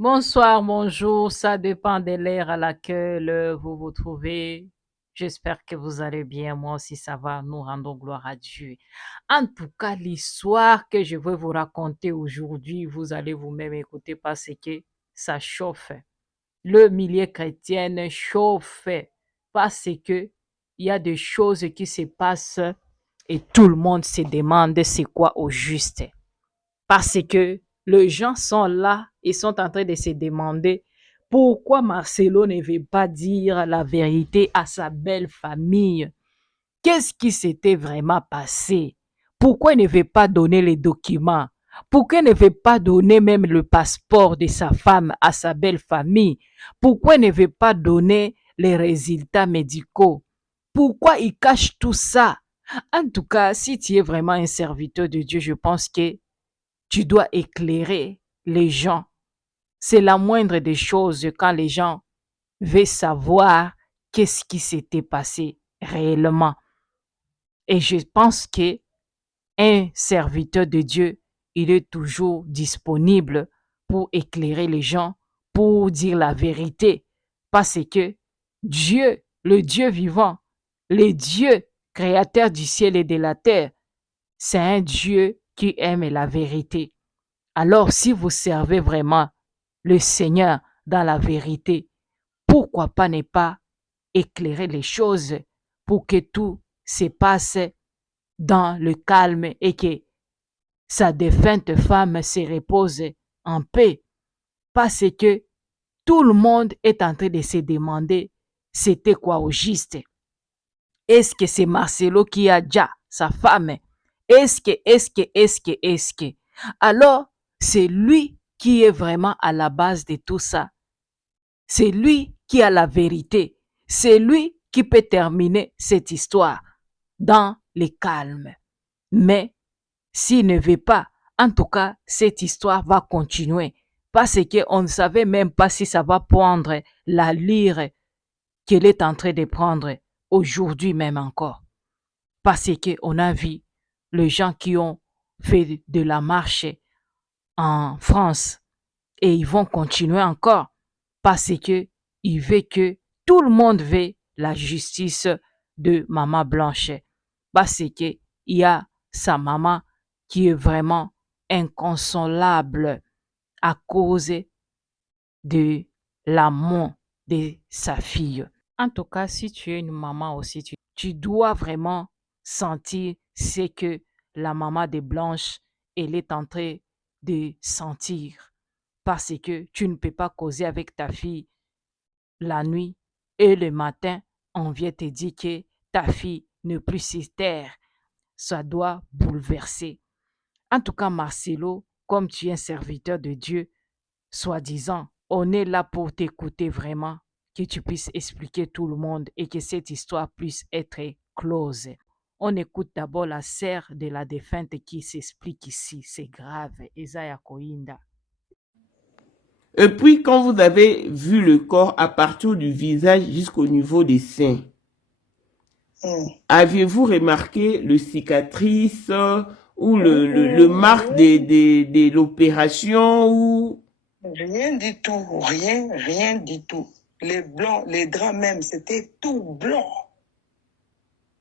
Bonsoir, bonjour, ça dépend de l'ère à laquelle vous vous trouvez. J'espère que vous allez bien, moi aussi ça va, nous rendons gloire à Dieu. En tout cas, l'histoire que je veux vous raconter aujourd'hui, vous allez vous-même écouter parce que ça chauffe. Le milieu chrétien chauffe parce que il y a des choses qui se passent et tout le monde se demande c'est quoi au juste. Parce que les gens sont là et sont en train de se demander pourquoi Marcelo ne veut pas dire la vérité à sa belle famille. Qu'est-ce qui s'était vraiment passé? Pourquoi il ne veut pas donner les documents? Pourquoi il ne veut pas donner même le passeport de sa femme à sa belle famille? Pourquoi il ne veut pas donner les résultats médicaux? Pourquoi il cache tout ça? En tout cas, si tu es vraiment un serviteur de Dieu, je pense que tu dois éclairer les gens. C'est la moindre des choses quand les gens veulent savoir qu'est-ce qui s'était passé réellement. Et je pense que un serviteur de Dieu, il est toujours disponible pour éclairer les gens, pour dire la vérité. Parce que Dieu, le Dieu vivant, le Dieu créateur du ciel et de la terre, c'est un Dieu qui aime la vérité. Alors, si vous servez vraiment le Seigneur dans la vérité, pourquoi pas ne pas éclairer les choses pour que tout se passe dans le calme et que sa défunte femme se repose en paix? Parce que tout le monde est en train de se demander c'était quoi au juste. Est-ce que c'est Marcelo qui a déjà sa femme? Est-ce que? Alors, c'est lui qui est vraiment à la base de tout ça. C'est lui qui a la vérité. C'est lui qui peut terminer cette histoire dans le calme. Mais s'il ne veut pas, en tout cas, cette histoire va continuer. Parce qu'on ne savait même pas si ça va prendre la lyre qu'elle est en train de prendre aujourd'hui même encore. Parce qu'on a vu les gens qui ont fait de la marche en France et ils vont continuer encore parce que il veut que tout le monde veut la justice de maman Blanche parce que il y a sa maman qui est vraiment inconsolable à cause de la mort de sa fille. En tout cas, si tu es une maman aussi, tu dois vraiment sentir ce que la maman de Blanche, elle est en train de sentir. Parce que tu ne peux pas causer avec ta fille la nuit et le matin, on vient te dire que ta fille ne plus sur terre. Ça doit bouleverser. En tout cas, Marcelo, comme tu es un serviteur de Dieu, soi-disant, on est là pour t'écouter vraiment, que tu puisses expliquer tout le monde et que cette histoire puisse être close. On écoute d'abord la sœur de la défunte qui s'explique ici. C'est grave. Isaiah Koinda. Et puis, quand vous avez vu le corps à partir du visage jusqu'au niveau des seins, aviez-vous remarqué le cicatrice ou le marque de l'opération ou... Rien du tout, rien du tout. Les blancs, les draps même, c'était tout blanc.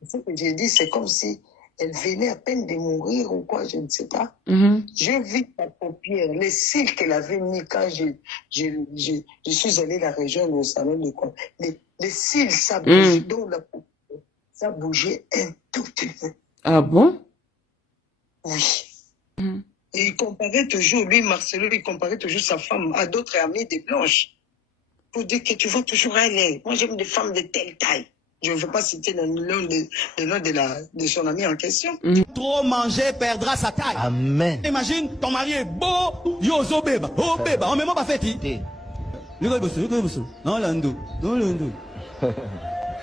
Ce que j'ai dit, c'est comme si elle venait à peine de mourir ou quoi, je ne sais pas. Je vis sa paupière, les cils qu'elle avait mis quand je suis allée la rejoindre au salon de compte. Les cils, ça bougeait, donc la paupière, ça bougeait un tout petit peu. Ah bon? Oui. Et il comparait toujours, lui, Marcelo, il comparait toujours sa femme à d'autres amis des blanches. Pour dire que tu vas toujours aller. Moi, j'aime des femmes de telle taille. Je ne veux pas citer le nom de son ami en question. Trop manger perdra sa taille. Amen. Imagine, ton mari est beau, yozo beba. Oh beba, on ne m'a pas fait.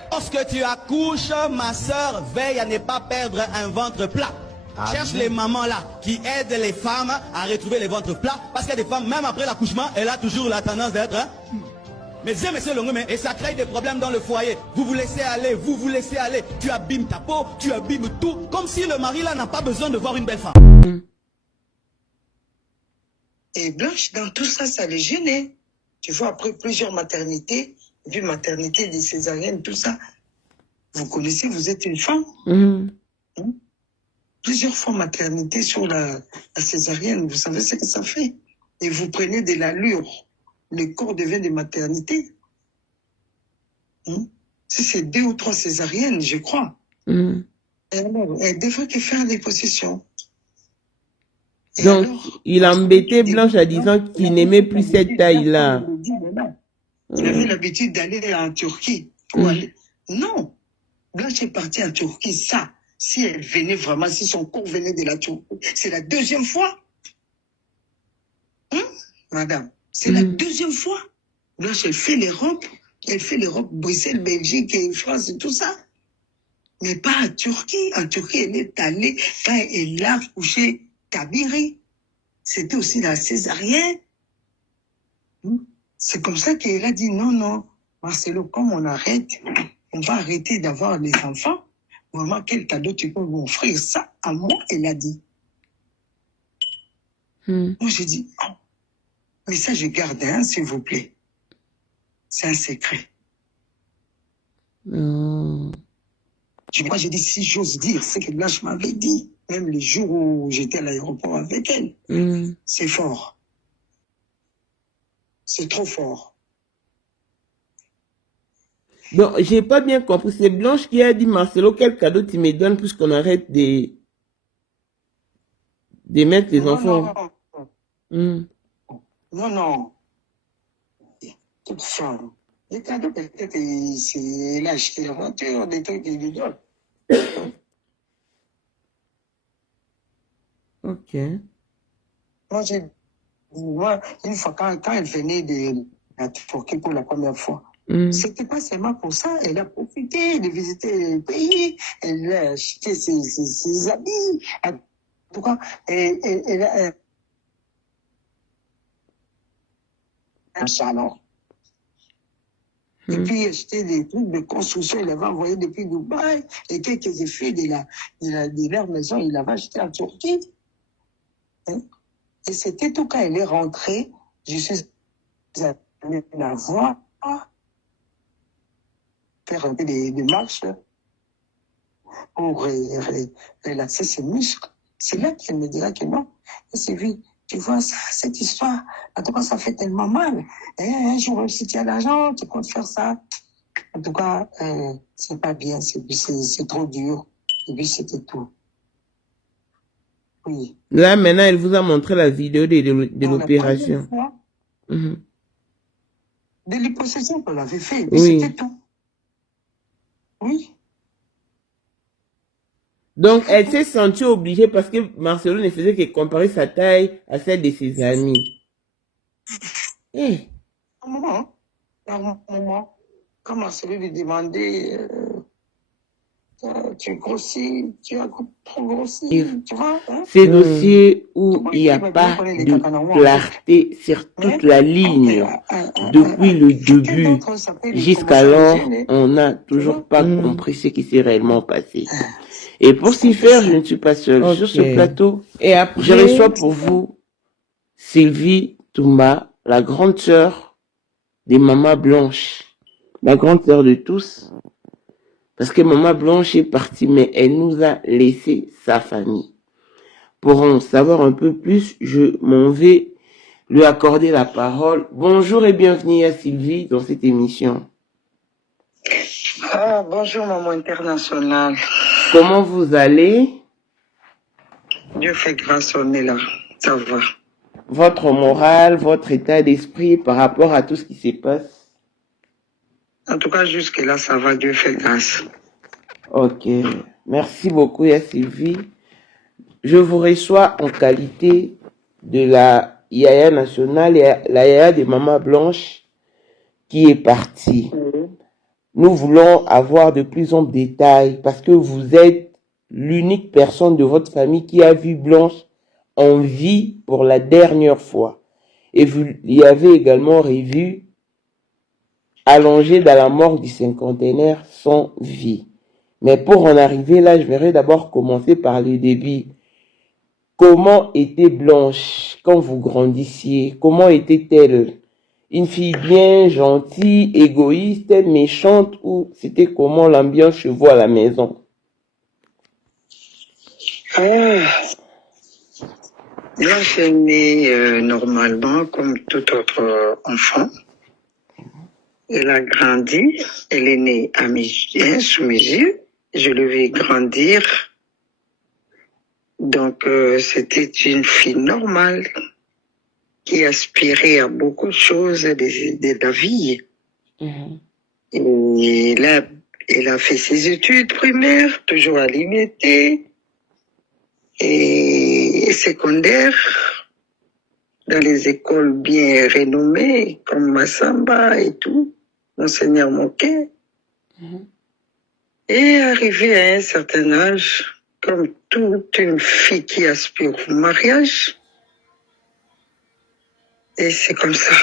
Lorsque tu accouches, ma soeur, veille à ne pas perdre un ventre plat. Amen. Cherche les mamans là qui aident les femmes à retrouver les ventres plats. Parce qu'il y a des femmes, même après l'accouchement, elle a toujours la tendance d'être... Mais monsieur Longomé, et ça crée des problèmes dans le foyer. Vous vous laissez aller, vous vous laissez aller. Tu abîmes ta peau, tu abîmes tout. Comme si le mari là n'a pas besoin de voir une belle femme. Et Blanche, dans tout ça, ça les gênait. Tu vois, après plusieurs maternités, et puis maternité des césariennes, tout ça, vous connaissez, vous êtes une femme. Mhm. Plusieurs fois maternité sur la césarienne, vous savez ce que ça fait. Et vous prenez de l'allure. Le corps devient de maternité. Si c'est 2 ou 3 césariennes, je crois. Mhm. Et alors, elle devrait que faire des possessions. Et Donc, alors, il embêtait Blanche en disant qu'il n'aimait plus cette taille-là. Il avait l'habitude d'aller en Turquie pour aller. Non, Blanche est partie en Turquie. Ça, si elle venait vraiment, si son corps venait de la Turquie, c'est la 2e fois. Madame, c'est la 2e fois. Blanche, elle fait l'Europe. Elle fait l'Europe, Bruxelles, Belgique et France et tout ça. Mais pas en Turquie. En Turquie, elle est allée quand elle a couché Kabiri. C'était aussi la césarienne. C'est comme ça qu'elle a dit non, Marcelo, comme on arrête, on va arrêter d'avoir les enfants. Vraiment, quel cadeau tu peux m'offrir? Ça, à moi, elle a dit. Moi, j'ai dit, oh, mais ça, je garde, hein, s'il vous plaît. C'est un secret. Moi, j'ai dit, si j'ose dire, c'est que Blanche m'avait dit, même le jour où j'étais à l'aéroport avec elle, c'est fort. C'est trop fort. Donc, j'ai pas bien compris. C'est Blanche qui a dit, Marcelo, quel cadeau tu me donnes puisqu'on arrête de mettre les enfants. Non. Toute femme. Les cadeaux, peut-être, c'est elle a acheté la voiture, des trucs qui lui donnent. Ok. Moi, une fois, quand elle venait de la Turquie pour la première fois, c'était pas seulement pour ça. Elle a profité de visiter le pays. Elle a acheté ses habits. En tout cas, elle a un salon. Et puis, acheter des trucs de construction, il avait envoyé depuis Dubaï. Et quelques effets de leur maison, il avait acheté en Turquie. Et c'était tout quand elle est rentrée, je suis allée la voir, faire un peu de marche pour relaxer ses muscles. C'est là qu'elle me dira que non. C'est vu, tu vois, ça, cette histoire, en tout cas, ça fait tellement mal. Un jour, si tu as l'argent, tu comptes faire ça. En tout cas, c'est pas bien, c'est trop dur. Et puis, c'était tout. Oui. Là, maintenant, elle vous a montré la vidéo de l'opération. De l'hypossession qu'on avait fait, et puis Oui. c'était tout. Oui. Donc, elle s'est sentie obligée parce que Marcelo ne faisait que comparer sa taille à celle de ses amis. Un moment, quand Marcelo lui demandait, tu grossis, tu as trop grossi, tu vois. Ces dossiers où il n'y a pas de clarté sur toute la ligne, depuis le début jusqu'alors, on n'a toujours pas compris ce qui s'est réellement passé. Et pour s'y faire, je ne suis pas seule sur ce plateau. Et après, je reçois pour vous Sylvie Toumba, la grande sœur des Maman Blanche, la grande sœur de tous. Parce que Maman Blanche est partie, mais elle nous a laissé sa famille. Pour en savoir un peu plus, je m'en vais lui accorder la parole. Bonjour et bienvenue à Sylvie dans cette émission. Bonjour Maman Internationale. Comment vous allez? Dieu fait grâce, on est là. Ça va. Votre morale, votre état d'esprit par rapport à tout ce qui se passe? En tout cas, jusque-là, ça va, Dieu fait grâce. Ok. Merci beaucoup, Sylvie. Je vous reçois en qualité de la Yaya nationale et la Yaya des Maman Blanche qui est partie. Nous voulons avoir de plus en détails parce que vous êtes l'unique personne de votre famille qui a vu Blanche en vie pour la dernière fois. Et vous y avez également revu allongé dans la morgue du cinquantenaire sans vie. Mais pour en arriver là, je vais d'abord commencer par le début. comment était Blanche quand vous grandissiez? Comment était-elle? Une fille bien gentille, égoïste, méchante, ou c'était comment l'ambiance chez vous à la maison? Blanche est née normalement comme tout autre enfant. Elle a grandi, elle est née à sous mes yeux. Je l'ai vu grandir. Donc, c'était une fille normale qui aspirait à beaucoup de choses de la vie. Et là, elle a fait ses études primaires, toujours à l'IMT, et secondaire, dans les écoles bien renommées, comme Massamba et tout, Monseigneur Moquet. Et arrivée à un certain âge, comme toute une fille qui aspire au mariage, et c'est comme ça.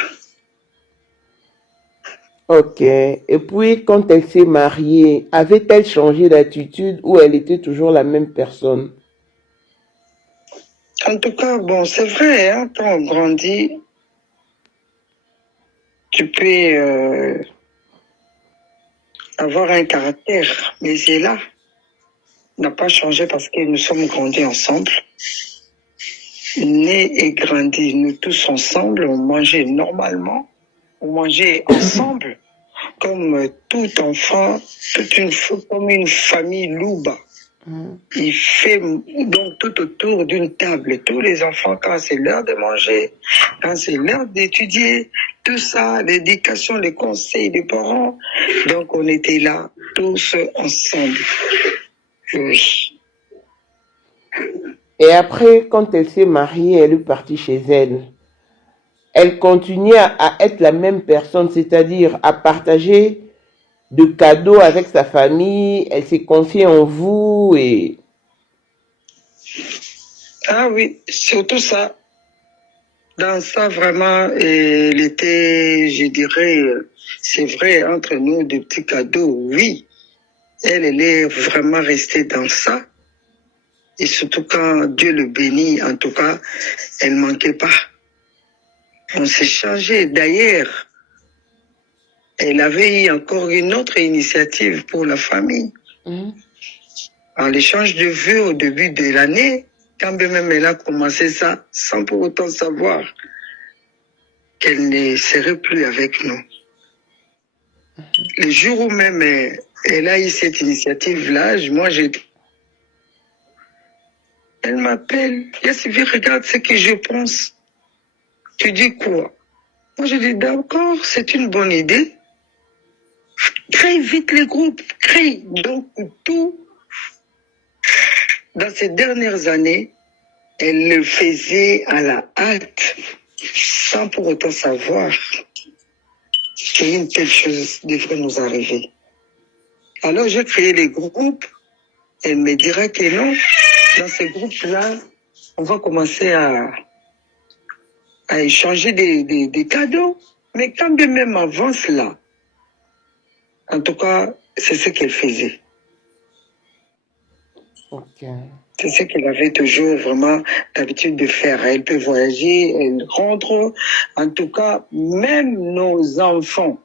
Ok. Et puis, quand elle s'est mariée, avait-elle changé d'attitude ou elle était toujours la même personne? En tout cas, bon, c'est vrai, hein, quand on grandit, tu peux avoir un caractère, mais c'est là. N'a pas changé parce que nous sommes grandis ensemble. Nés et grandis, nous tous ensemble, on mangeait normalement, on mangeait ensemble, comme tout enfant, comme une famille louba. Il fait donc tout autour d'une table. Tous les enfants, quand c'est l'heure de manger, quand c'est l'heure d'étudier, tout ça, l'éducation, les conseils des parents. Donc on était là, tous ensemble. Oui. Et après, quand elle s'est mariée, elle est partie chez elle. Elle continuait à être la même personne, c'est-à-dire à partager de cadeaux avec sa famille. Elle s'est confiée en vous et... Ah oui, surtout ça. Dans ça, vraiment, elle était, je dirais, c'est vrai, entre nous, des petits cadeaux, oui. Elle est vraiment restée dans ça. Et surtout quand Dieu le bénit, en tout cas, elle ne manquait pas. On s'est changé. D'ailleurs, elle avait eu encore une autre initiative pour la famille. En l'échange de vœux au début de l'année, quand même elle a commencé ça, sans pour autant savoir qu'elle ne serait plus avec nous. Le jour où même elle a eu cette initiative-là, moi elle m'appelle, Yassivie, regarde ce que je pense. Tu dis quoi? Moi je dis d'accord, c'est une bonne idée. Crée vite les groupes, crée. Donc tout, dans ces dernières années, elle le faisait à la hâte, sans pour autant savoir qu'une telle chose devrait nous arriver. Alors j'ai créé les groupes, elle me dira que non, dans ces groupes-là, on va commencer à échanger des cadeaux. Mais quand bien même avant cela, en tout cas, c'est ce qu'elle faisait. Ok. C'est ce qu'elle avait toujours vraiment l'habitude de faire. Elle peut voyager, elle rentre. En tout cas, même nos enfants,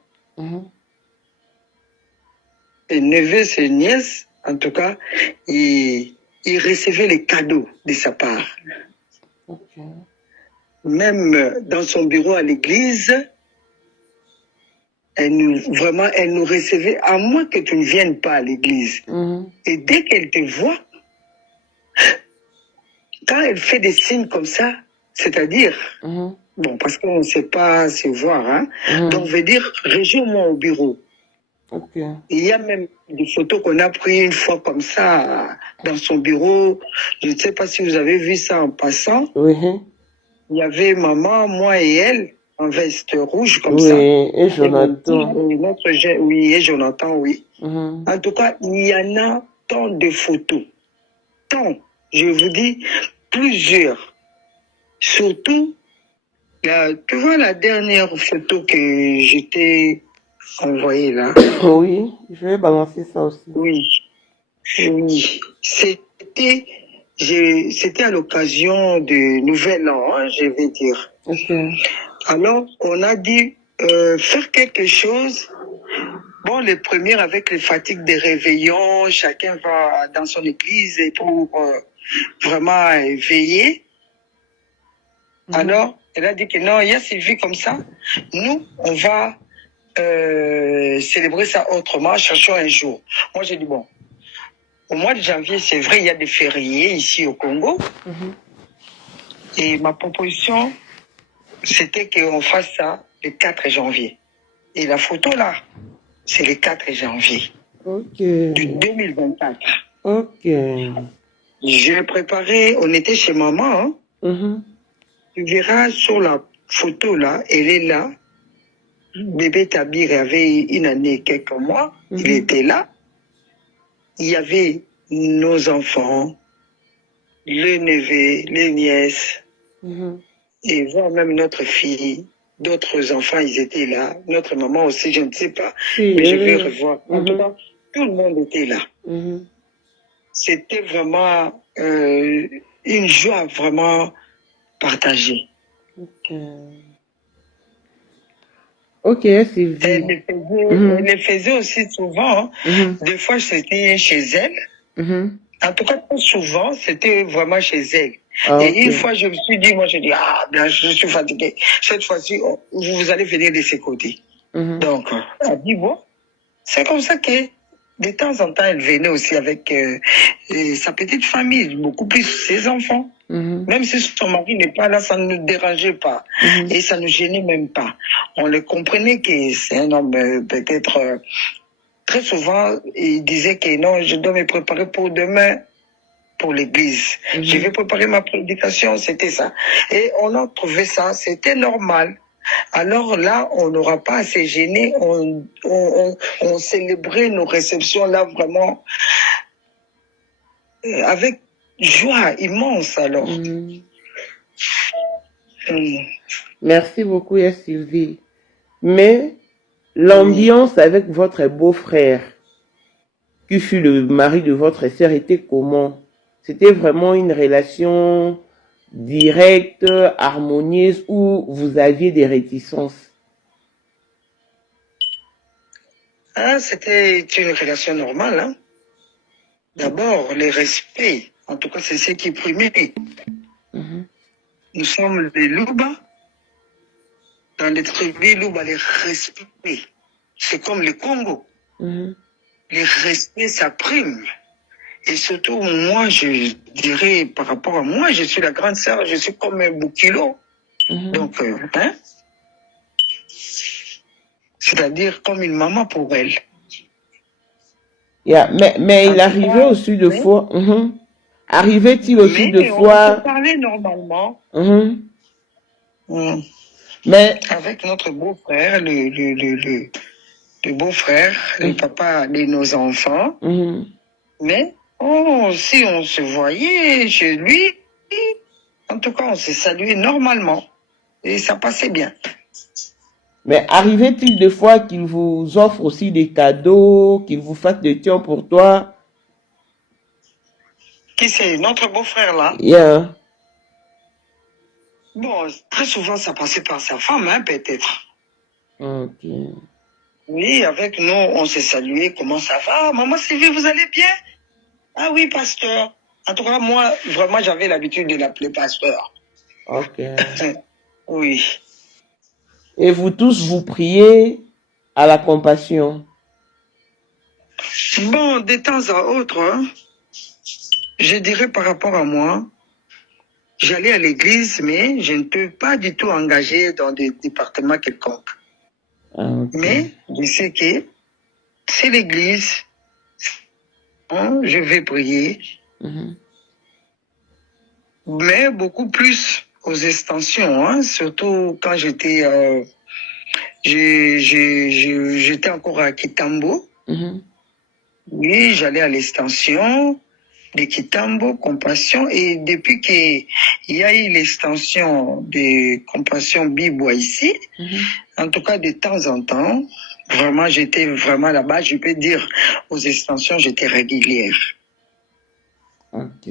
ses neveux, ses nièces, en tout cas, ils recevaient les cadeaux de sa part. Ok. Même dans son bureau à l'église, elle nous recevait, à moins que tu ne viennes pas à l'église. Et dès qu'elle te voit, quand elle fait des signes comme ça, c'est-à-dire, bon, parce qu'on ne sait pas se voir, hein, donc veut dire, rejoins-moi au bureau. Okay. Il y a même des photos qu'on a prises une fois comme ça dans son bureau. Je ne sais pas si vous avez vu ça en passant. Oui. Il y avait maman, moi et elle, en veste rouge comme oui, ça. Et Jonathan. Oui, et Jonathan, oui. En tout cas, il y en a tant de photos. Tant, je vous dis, plusieurs. Surtout, tu vois la dernière photo que j'étais envoyée là. Oui, je vais balancer ça aussi. Oui. Oui. C'était c'était à l'occasion du Nouvel An, hein, je vais dire. Ok. Alors, on a dit faire quelque chose. Bon, les premières avec les fatigues des réveillons, chacun va dans son église et pour vraiment veiller. Alors, elle a dit que non, il y a Sylvie comme ça. Nous, on va célébrer ça autrement, cherchons un jour. Moi, j'ai dit, bon, au mois de janvier, c'est vrai, il y a des fériés ici au Congo. Et ma proposition, c'était qu'on fasse ça le 4 janvier. Et la photo là, c'est le 4 janvier du 2024. Ok. J'ai préparé, on était chez maman. Hein. Tu verras sur la photo là, elle est là. Bébé Tabir avait une année, quelques mois. Il était là. Il y avait nos enfants, les neveux, les nièces, et voire même notre fille. D'autres enfants, ils étaient là. Notre maman aussi, je ne sais pas. Mais je vais revoir. En tout cas, tout le monde était là. C'était vraiment une joie vraiment partagée. Ok, Sylvie. Elle le faisait aussi souvent. Des fois, c'était chez elle. En tout cas, pas souvent, c'était vraiment chez elle. Et une fois, je me suis dit, moi, je dis, ah, bien, je suis fatigué. Cette fois-ci, vous allez venir de ses côtés. Donc, elle a dit, bon, c'est comme ça que, de temps en temps, elle venait aussi avec sa petite famille, beaucoup plus ses enfants. Même si son mari n'est pas là, ça ne nous dérangeait pas. Et ça ne nous gênait même pas. On le comprenait que c'est un homme peut-être... très souvent, il disait que non, je dois me préparer pour demain, pour l'église. Je vais préparer ma prédication, c'était ça. Et on a trouvé ça, c'était normal. Alors là, on n'aura pas à se gêner, on célébrait nos réceptions là vraiment avec joie immense alors. Merci beaucoup, Sylvie. Mais l'ambiance avec votre beau-frère, qui fut le mari de votre sœur, était comment? C'était vraiment une relation directe, harmonieuse, ou vous aviez des réticences? Ah, c'était une relation normale. Hein? D'abord, le respect. En tout cas, c'est ce qui primait. Nous sommes des Louba. Dans les tribus Louba, le respect. C'est comme le Congo. Le respect, ça prime. Et surtout, moi, je dirais, par rapport à moi, je suis la grande sœur, je suis comme un Boukilo. Donc, hein? C'est-à-dire comme une maman pour elle. Mais il arrivait aussi de fois... Arrivait-il aussi de fois... on peut parler normalement. Mais... Avec notre beau-frère, le beau-frère, le papa de nos enfants. Mais, si on se voyait chez lui, en tout cas, on se saluait normalement. Et ça passait bien. Mais arrivait-il des fois qu'il vous offre aussi des cadeaux, qu'il vous fasse des tiens pour toi? Qui c'est? Notre beau-frère là? Yeah. Bon, très souvent, ça passait par sa femme, hein, peut-être. Ok. Oui, avec nous, on s'est salué. Comment ça va? Maman Sylvie, vous allez bien? Ah oui, pasteur. En tout cas, moi, vraiment, j'avais l'habitude de l'appeler pasteur. Ok. Oui. Et vous tous, vous priez à la compassion? Bon, de temps à autre, hein, je dirais par rapport à moi, j'allais à l'église, mais je ne peux pas du tout engager dans des départements quelconques. Mais je sais que c'est l'église, hein, je vais prier, mais beaucoup plus aux extensions, hein, surtout quand j'étais encore à Kitambo. Oui, j'allais à l'extension de Kitambo, Compassion, et depuis qu'il y a eu l'extension de Compassion Bibois ici, en tout cas de temps en temps, vraiment j'étais vraiment là-bas, je peux dire aux extensions, j'étais régulière. Ok.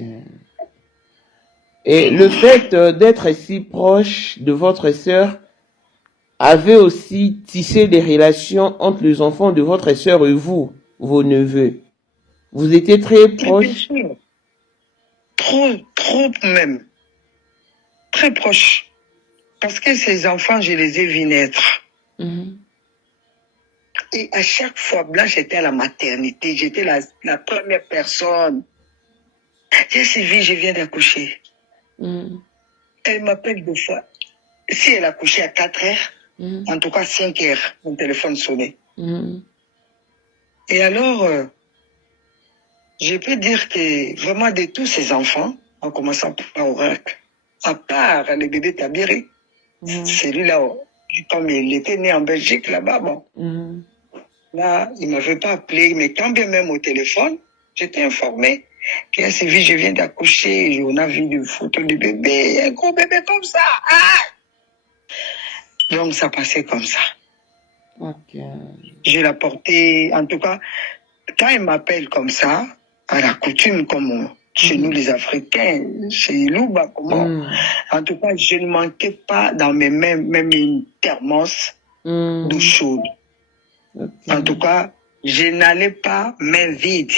Et le fait d'être si proche de votre sœur avait aussi tissé des relations entre les enfants de votre sœur et vous, vos neveux. Vous étiez très proches. Trop même. Très proche. Parce que ces enfants, je les ai vus naître. Et à chaque fois, Blanche était à la maternité. J'étais la première personne. Tiens, Sylvie, je viens d'accoucher. Elle m'appelle 2 fois. Si elle a couché à 4 heures, en tout cas 5 heures, mon téléphone sonnait. Et alors, je peux dire que vraiment de tous ces enfants, en commençant par Oracle, à part le bébé Tabiri, celui-là, comme il était né en Belgique, là-bas, bon. Là, il ne m'avait pas appelé, mais quand bien même au téléphone, j'étais informé que Sylvie, je viens d'accoucher, on a vu des photos du bébé, un gros bébé comme ça. Ah! Donc, ça passait comme ça. Je l'ai porté, en tout cas, quand il m'appelle comme ça, à la coutume, comme chez nous les Africains, chez Louba, comment. En tout cas, je ne manquais pas dans mes mains, même une thermos d'eau chaude. En tout cas, je n'allais pas main vide.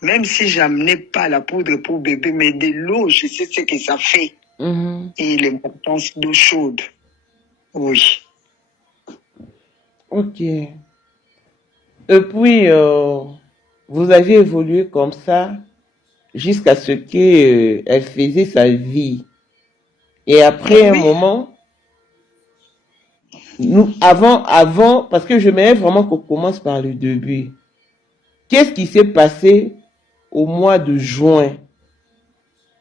Même si j'amenais pas la poudre pour bébé, mais de l'eau, je sais ce que ça fait. Et l'importance d'eau chaude. Oui. Ok. Et puis, vous aviez évolué comme ça jusqu'à ce qu'elle faisait sa vie. Et après un moment, nous, avant, parce que je m'aimerais vraiment qu'on commence par le début. Qu'est-ce qui s'est passé au mois de juin?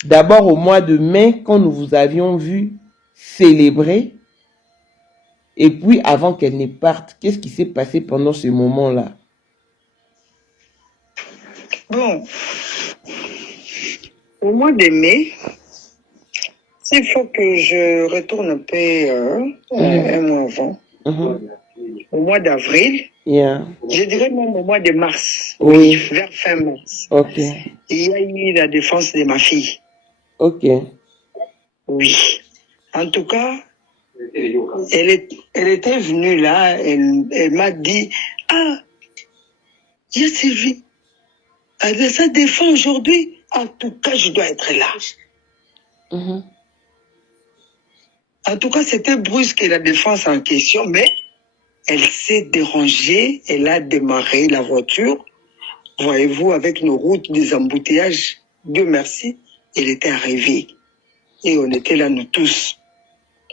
D'abord au mois de mai, quand nous vous avions vu célébrer. Et puis, avant qu'elle ne parte, qu'est-ce qui s'est passé pendant ce moment-là? Bon, au mois de mai, s'il faut que je retourne un peu un mois avant, au mois d'avril, je dirais même au mois de mars, oui, vers fin mars, il y a eu la défense de ma fille. Oui. En tout cas, elle était venue là, elle m'a dit, ah, j'ai Sylvie, elle se défend aujourd'hui, en tout cas, je dois être là. En tout cas, c'était brusque la défense en question, mais elle s'est dérangée, elle a démarré la voiture. Voyez-vous, avec nos routes, des embouteillages, Dieu merci, elle était arrivée. Et on était là, nous tous.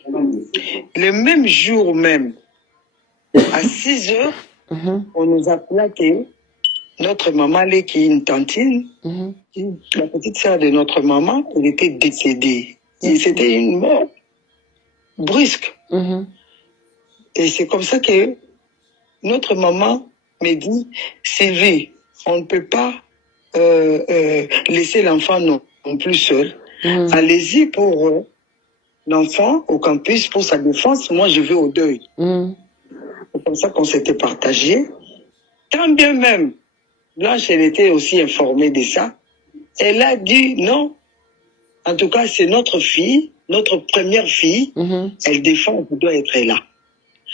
Le même jour même, à 6 heures, on nous a plaqué notre maman, qui est une tantine, la petite sœur de notre maman, elle était décédée. Et c'était une mort brusque. Et c'est comme ça que notre maman me dit, Sylvie, on ne peut pas laisser l'enfant non plus seul. Allez-y pour l'enfant au campus, pour sa défense. Moi, je vais au deuil. C'est comme ça qu'on s'était partagé. Tant bien même, Blanche, elle était aussi informée de ça. Elle a dit non. En tout cas, c'est notre fille, notre première fille. Elle défend, elle doit être là.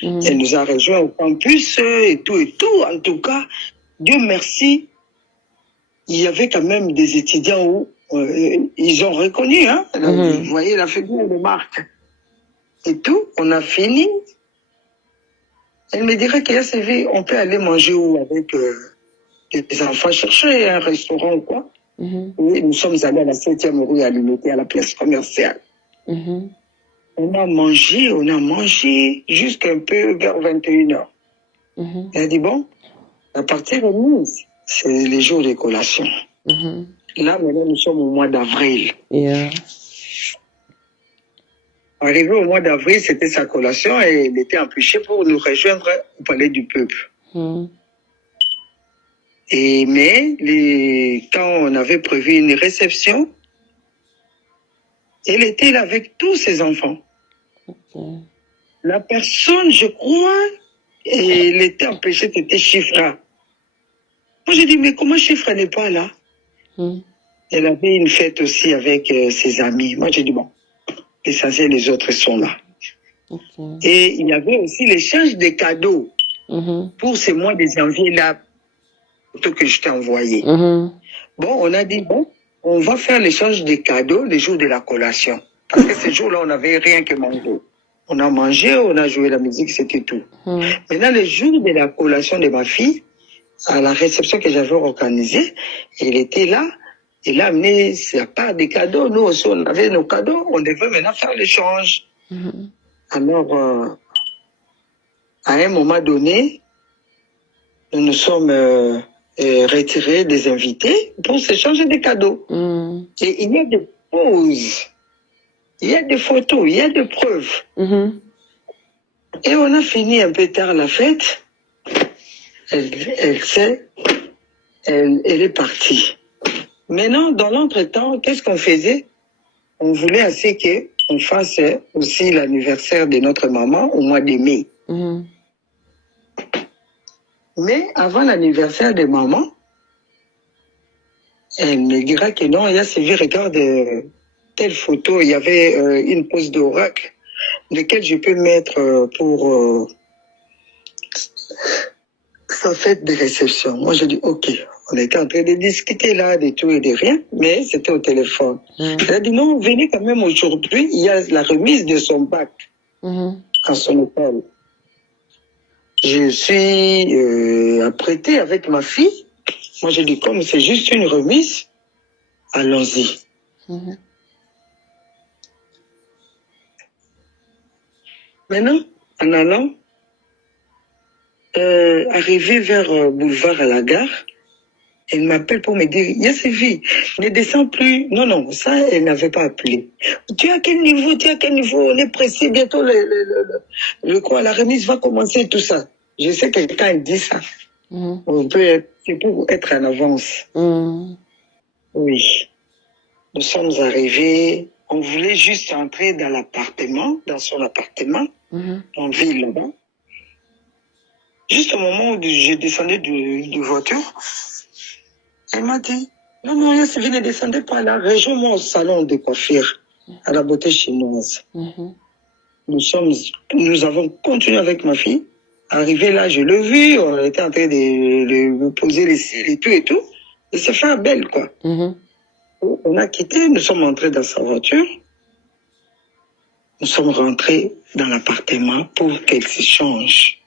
Elle nous a rejoints au campus et tout et tout. En tout cas, Dieu merci, il y avait quand même des étudiants où ils ont reconnu, hein. Vous voyez la figure de Marc. Et tout, on a fini. Elle me dirait qu'il y a Sylvie, on peut aller manger où avec les enfants, chercher un restaurant ou quoi. Oui, nous sommes allés à la 7e rue à l'unité, à la place commerciale. On a mangé jusqu'à un peu vers 21h. Elle a dit, bon, à partir de 11, c'est les jours de collation. Là, maintenant, nous sommes au mois d'avril. Arrivé au mois d'avril, c'était sa collation et il était empêché pour nous rejoindre au palais du peuple. Mais quand on avait prévu une réception, elle était là avec tous ses enfants. La personne, je crois, elle était empêchée, c'était Chifra. Moi, j'ai dit, mais comment Chifra n'est pas là? Elle avait une fête aussi avec ses amis. Moi, j'ai dit, bon, l'essentiel, les autres sont là. Et il y avait aussi l'échange des cadeaux pour ces mois de janvier-là, que je t'ai envoyé. Bon, on a dit, bon, on va faire l'échange des cadeaux le jour de la collation. Parce que ce jour-là, on n'avait rien que manger. On a mangé, on a joué la musique, c'était tout. Maintenant, le jour de la collation de ma fille, à la réception que j'avais organisée, il était là, il a amené sa part des cadeaux. Nous aussi, on avait nos cadeaux, on devait maintenant faire l'échange. Alors, à un moment donné, nous nous sommes retirés des invités pour s'échanger des cadeaux. Et il y a des pauses, il y a des photos, il y a des preuves. Et on a fini un peu tard la fête. Elle est partie. Maintenant, dans l'entretemps, qu'est-ce qu'on faisait? On voulait assez qu'on fasse aussi l'anniversaire de notre maman au mois de mai. Mais avant l'anniversaire de maman, elle me dira que non, il y a Sylvie, regarde telle photo, il y avait une pose d'oracle, laquelle je peux mettre pour sa fête de réception. Moi, je dis, ok, on était en train de discuter là, de tout et de rien, mais c'était au téléphone. Elle a dit, non, venez quand même aujourd'hui, il y a la remise de son bac à son école. Je suis apprêté avec ma fille. Moi, je dis, comme c'est juste une remise, allons-y. Maintenant, en allant, arrivé vers boulevard à la gare, elle m'appelle pour me dire, Yassévi, ne descends plus. Non, non, ça, elle n'avait pas appelé. Tu es à quel niveau? On est pressé, bientôt la remise va commencer, tout ça. Je sais que quand elle dit ça, c'est pour être en avance. Oui. Nous sommes arrivés, on voulait juste entrer dans son appartement, en ville là-bas. Juste au moment où je descendais du voiture, elle m'a dit, non, Yassévi, ne descendez pas là, rejoins-moi au salon de coiffure, à la beauté chinoise. Nous avons continué avec ma fille. Arrivé là, je l'ai vu, on était en train de poser les cils et tout. Et c'est fait belle, quoi. On a quitté, nous sommes entrés dans sa voiture. Nous sommes rentrés dans l'appartement pour qu'elle se change.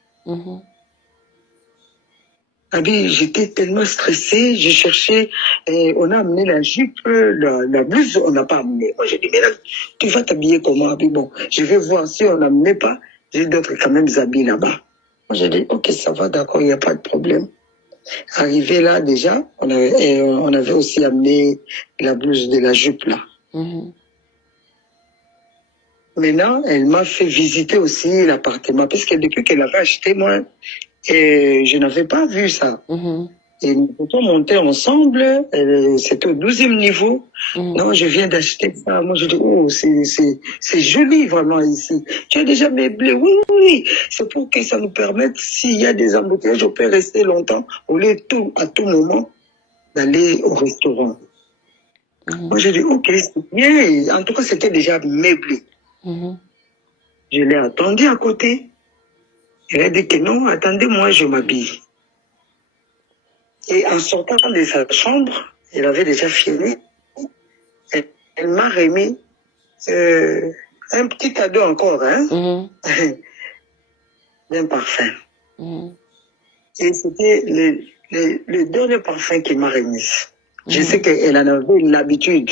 J'étais tellement stressée, j'ai cherché, on a amené la jupe, la blouse, on n'a pas amené. Moi, j'ai dit, mais là, tu vas t'habiller comment? Bon, je vais voir si on n'amenait pas, j'ai d'autres quand même habits là-bas. Moi, j'ai dit, ok, ça va, d'accord, il n'y a pas de problème. Arrivé là, déjà, on avait aussi amené la blouse de la jupe là. Maintenant, elle m'a fait visiter aussi l'appartement, parce que depuis qu'elle avait acheté, moi, je n'avais pas vu ça. Et nous sommes montés ensemble, c'était au 12e niveau. Non, je viens d'acheter ça. Moi, je dis, oh, c'est joli vraiment ici. Tu as déjà meublé? Oui. C'est pour que ça nous permette, s'il y a des embouteillages, on peut rester longtemps, au lieu à tout moment, d'aller au restaurant. Moi, je dis, ok, c'est bien. En tout cas, c'était déjà meublé. Je l'ai attendu à côté. Elle a dit que non, attendez, moi, je m'habille. Et en sortant de sa chambre, elle avait déjà fini. Elle m'a remis un petit cadeau encore, un parfum. Et c'était le dernier parfum qu'elle m'a remis. Je sais qu'elle en avait l'habitude.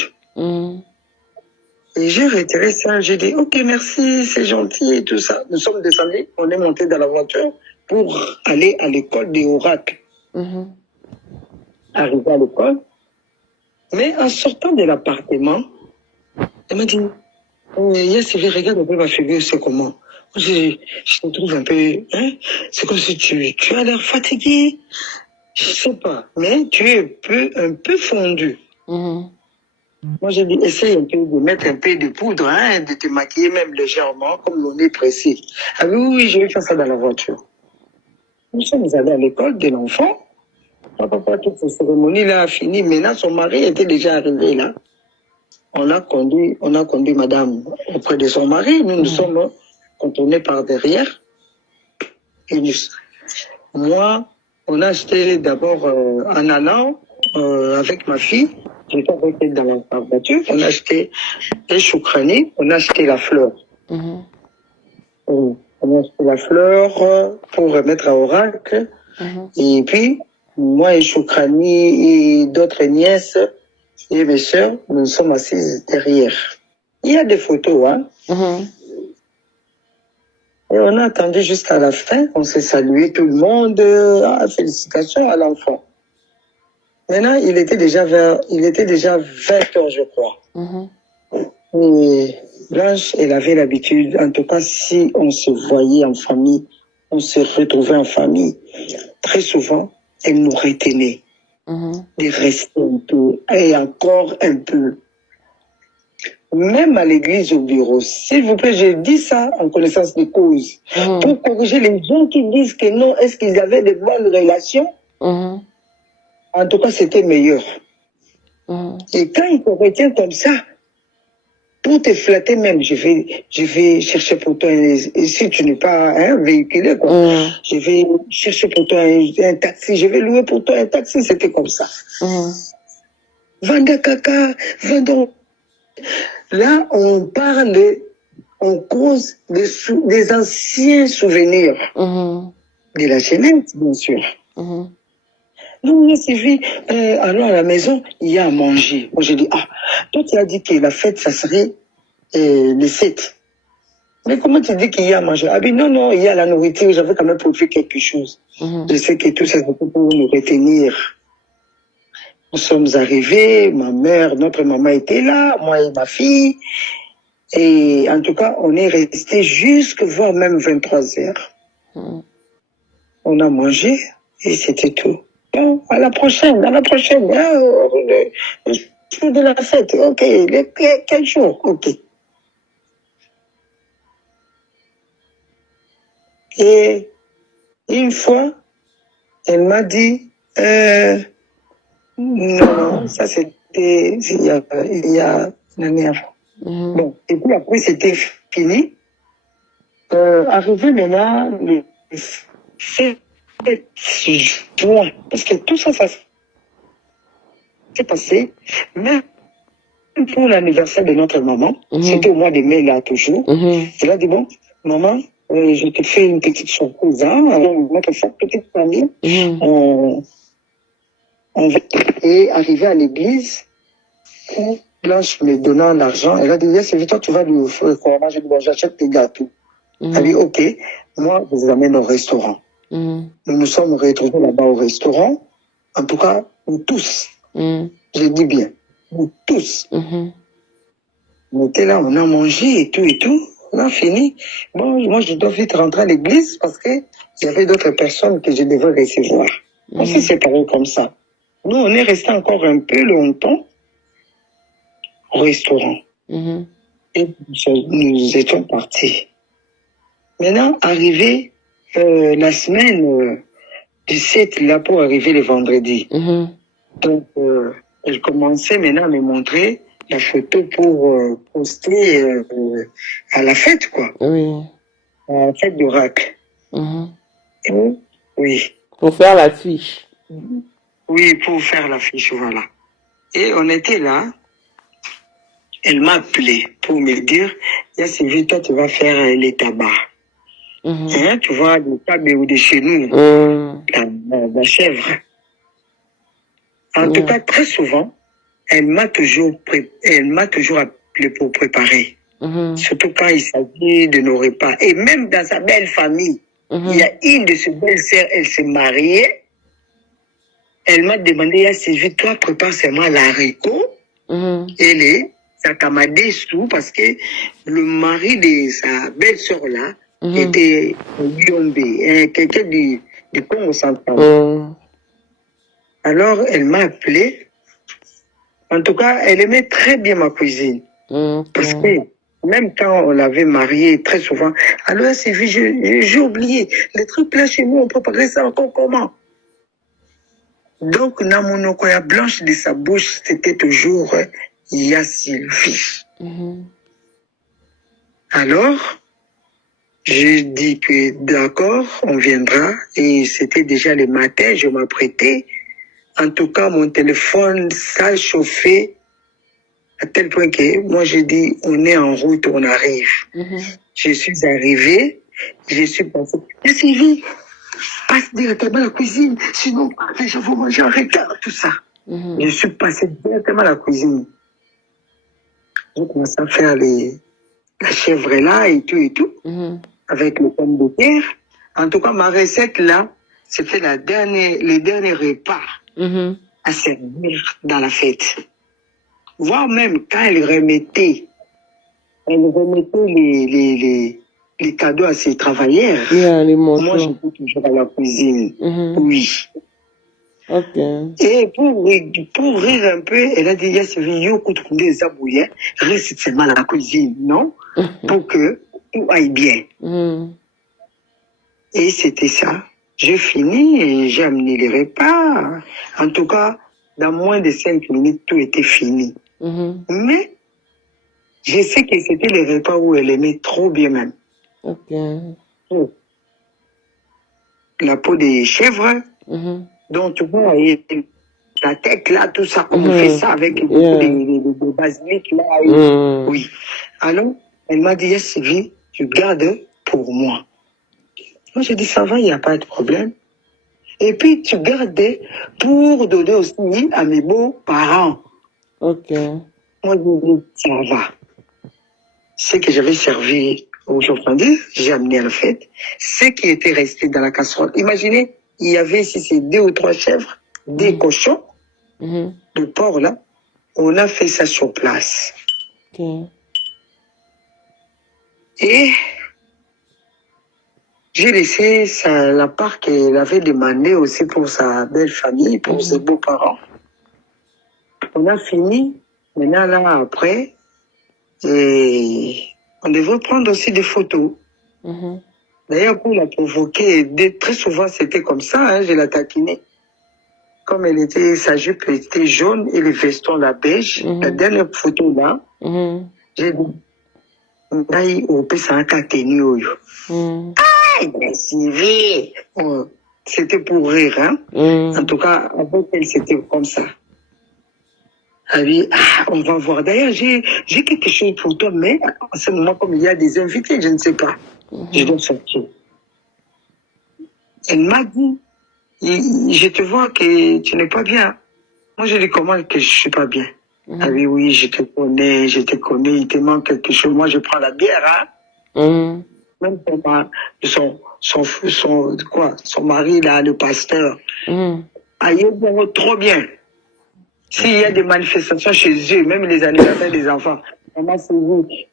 Et j'ai retiré ça, j'ai dit, ok, merci, c'est gentil et tout ça. Nous sommes descendus, on est monté dans la voiture pour aller à l'école des oracles. Arrivé à l'école. Mais en sortant de l'appartement, elle m'a dit, Yassévi, regarde un peu ma figure, c'est comment? Je me trouve un peu, c'est comme si tu as l'air fatigué. Je sais pas, mais tu es un peu fondu. Moi, j'ai dit, essaye un peu de mettre un peu de poudre, de te maquiller même légèrement, comme l'on est pressé. Ah oui, je vais faire ça dans la voiture. Nous sommes allés à l'école de l'enfant. Papa, toute cette cérémonie-là a fini. Maintenant, son mari était déjà arrivé là. On a conduit madame auprès de son mari. Nous nous sommes contournés par derrière. Et moi, on a acheté d'abord, en allant avec ma fille, j'étais avec elle dans la voiture, on a acheté les choukrani, on a acheté la fleur. On a acheté la fleur pour remettre à Oracle. Et puis, moi et Choukrani et d'autres nièces et mes soeurs, nous sommes assises derrière. Il y a des photos, hein. Et on a attendu jusqu'à la fin, on s'est salué tout le monde, félicitations à l'enfant. Maintenant, il était déjà 20 heures, je crois. Et Blanche, elle avait l'habitude, en tout cas, si on se voyait en famille, on se retrouvait en famille, très souvent, elle nous retenait de rester un peu, et encore un peu. Même à l'église, au bureau, s'il vous plaît, je dis ça en connaissance de cause, pour corriger les gens qui disent que non, est-ce qu'ils avaient de bonnes relations? En tout cas, c'était meilleur. Et quand il te retient comme ça, pour te flatter même, je vais chercher pour toi, et si tu n'es pas véhiculé, quoi, je vais chercher pour toi un taxi, je vais louer pour toi un taxi, c'était comme ça. Vanda caca, vendons. Là, on cause des anciens souvenirs de la jeunesse, bien sûr. Donc, alors à la maison, il y a à manger. Moi, j'ai dit, toi, tu as dit que la fête, ça serait le 7. Mais comment tu dis qu'il y a à manger? Ah bien, non, il y a la nourriture, j'avais quand même prévu quelque chose. Je sais que tout ça, c'est pour nous retenir. Nous sommes arrivés, notre maman était là, moi et ma fille. Et en tout cas, on est resté jusque voir même 23 heures. On a mangé et c'était tout. Bon, à la prochaine, le jour de la fête, ok, quel jour, ok. Et une fois, elle m'a dit, non, ça c'était il y a l'année avant. Bon, et puis après c'était fini. Arrivé maintenant, le 7 juin, parce que tout ça s'est passé, même pour l'anniversaire de notre maman, c'était au mois de mai là toujours. Elle a dit, bon, maman, je te fais une petite surprise, notre petite famille, et arrivé à l'église, Blanche me donnant l'argent, elle a dit, c'est toi, tu vas lui offrir quoi? Moi, j'ai dit, bon, j'achète tes gâteaux. Elle a dit, ok, moi, je vous amène au restaurant. Nous nous sommes retrouvés là-bas au restaurant, en tout cas, nous tous. Je dis bien, nous tous. On était là, on a mangé et tout, on a fini. Bon, moi, je dois vite rentrer à l'église parce que il y avait d'autres personnes que je devais recevoir. On s'est séparés comme ça. Nous, on est resté encore un peu longtemps au restaurant. Et nous étions partis. Maintenant, arrivé la semaine du 7, là, pour arriver le vendredi. Donc, elle commençait maintenant à me montrer la photo pour poster à la fête, quoi. Oui. À la fête d'Oracle. Oui. Pour faire la fiche. Oui, pour faire la fiche, voilà. Et on était là. Elle m'a appelé pour me dire, Sylvie, toi, tu vas faire les tabacs. Tu vois, le tabac de chez nous, la chèvre. En tout cas, très souvent, elle m'a toujours appelé pour préparer. Surtout quand il s'agit de nos repas. Et même dans sa belle famille, il y a une de ses belles-sœurs, elle s'est mariée. Elle m'a demandé, Sylvie, toi, prépare seulement l'haricot et les sakamade sous, parce que le mari de sa belle-sœur là était Yombe, quelqu'un du Congo central. Alors, elle m'a appelé. En tout cas, elle aimait très bien ma cuisine. Parce que même quand on l'avait mariée, très souvent, alors j'ai oublié, les trucs là chez nous, on préparait ça encore comment? Donc, Namonokoya blanche de sa bouche, c'était toujours Ya Sylvie. Alors, j'ai dit que d'accord, on viendra. Et c'était déjà le matin, je m'apprêtais. En tout cas, mon téléphone, ça chauffait à tel point que moi, j'ai dit, on est en route, on arrive. Je suis arrivée, je suis passée. Ya Sylvie, passe directement à la cuisine, sinon les gens vont manger en retard, tout ça. Je suis passée directement à la cuisine. J'ai commencé à faire la chèvre là et tout, avec le pomme de terre. En tout cas, ma recette là, c'était le dernier repas à servir dans la fête. Voire même quand elle remettait les cadeaux à ses travailleurs. Moi, j'étais toujours à la cuisine. Oui. Et pour rire un peu, elle a dit, Ya Sylvie, yo, des abouillés, reste seulement à la cuisine, non? Pour que tout aille bien. Et c'était ça. J'ai fini et j'ai amené les repas. En tout cas, dans moins de 5 minutes, tout était fini. Mais, je sais que c'était les repas où elle aimait trop bien même. La peau des chèvres, donc tu vois, la tête là, tout ça, on fait ça avec des basilic là. Oui. Alors, elle m'a dit, Ya Sylvie, tu gardes pour moi. Moi, j'ai dit, ça va, il n'y a pas de problème. Et puis, tu gardes pour donner aussi à mes beaux-parents. Moi, j'ai dit, ça va. Ce que j'avais servi aujourd'hui, j'ai amené à la fête, ce qui était resté dans la casserole. Imaginez, il y avait ici ces 2 ou 3 chèvres, des cochons, de porc là. On a fait ça sur place. Et j'ai laissé la part qu'elle avait demandé aussi pour sa belle famille, pour ses beaux-parents. On a fini. Maintenant, là, après, et on devrait prendre aussi des photos. D'ailleurs, pour la provoquer, très souvent, c'était comme ça, hein, je la taquinais. Comme sa jupe était jaune et le veston la beige, la dernière photo là, j'ai dit, on peut s'en caténer. Sylvie. C'était pour rire, hein. En tout cas, avec elle, c'était comme ça. On va voir. D'ailleurs, j'ai quelque chose pour toi, mais à ce moment, comme il y a des invités, je ne sais pas. Je dois sortir. Elle m'a dit, je te vois que tu n'es pas bien. Moi, je dis comment que je suis pas bien. Oui, je te connais, il te manque quelque chose. Moi, je prends la bière, hein. Même pour son mari, là, le pasteur. Trop bien. S'il y a des manifestations chez eux, même les anniversaires des enfants,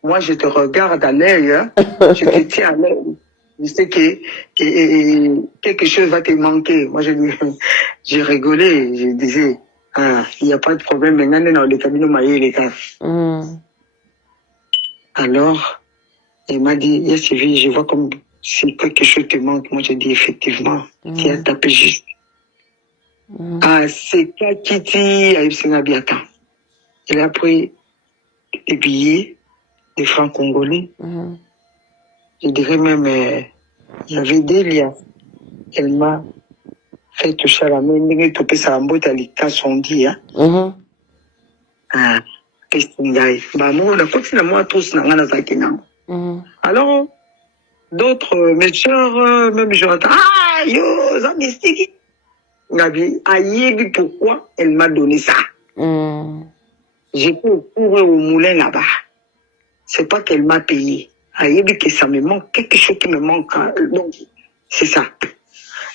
moi, je te regarde à l'œil, hein. Je te tiens à l'œil. Je sais que quelque chose va te manquer. Moi, j'ai rigolé. Je disais, il n'y a pas de problème. Maintenant, dans le cabinet, les gars. Alors, elle m'a dit, Ya Sylvie, je vois comme si quelque chose te manque. Moi, j'ai dit, effectivement, tu as tapé juste. C'est Kakiti Aïbsengabiata. Elle a pris des billets, des francs congolais. Je dirais même, il y avait des liens. Elle m'a fait toucher à la main. Elle m'a fait sa mbote à l'État, son dit, hein. Alors, d'autres, mes soeurs, même j'entends, yo, ça mystique. Gabi, aïe, pourquoi elle m'a donné ça? J'étais au moulin là-bas. C'est pas qu'elle m'a payé. Aïe, que ça me manque, quelque chose qui me manque. Donc, c'est ça.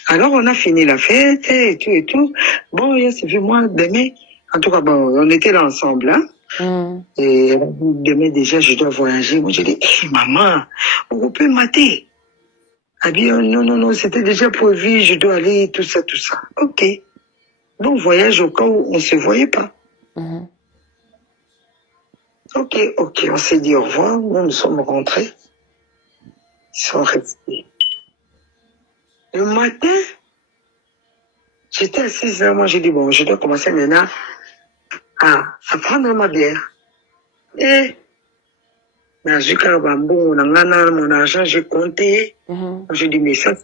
Alors, on a fini la fête et tout. Bon, c'est vu moi, demain. En tout cas, bon, on était là ensemble, hein. Et elle a dit, demain déjà, je dois voyager. Moi, j'ai dit, maman, on peut mater. Elle dit, non, c'était déjà prévu, je dois aller, tout ça. Ok. Donc, voyage au cas où on ne se voyait pas. Ok, on s'est dit au revoir, nous sommes rentrés. Ils sont restés. Le matin, J'étais assise là, moi j'ai dit, bon, je dois commencer maintenant à prendre ma bière. Et, mon argent, j'ai compté. J'ai dit, mais ça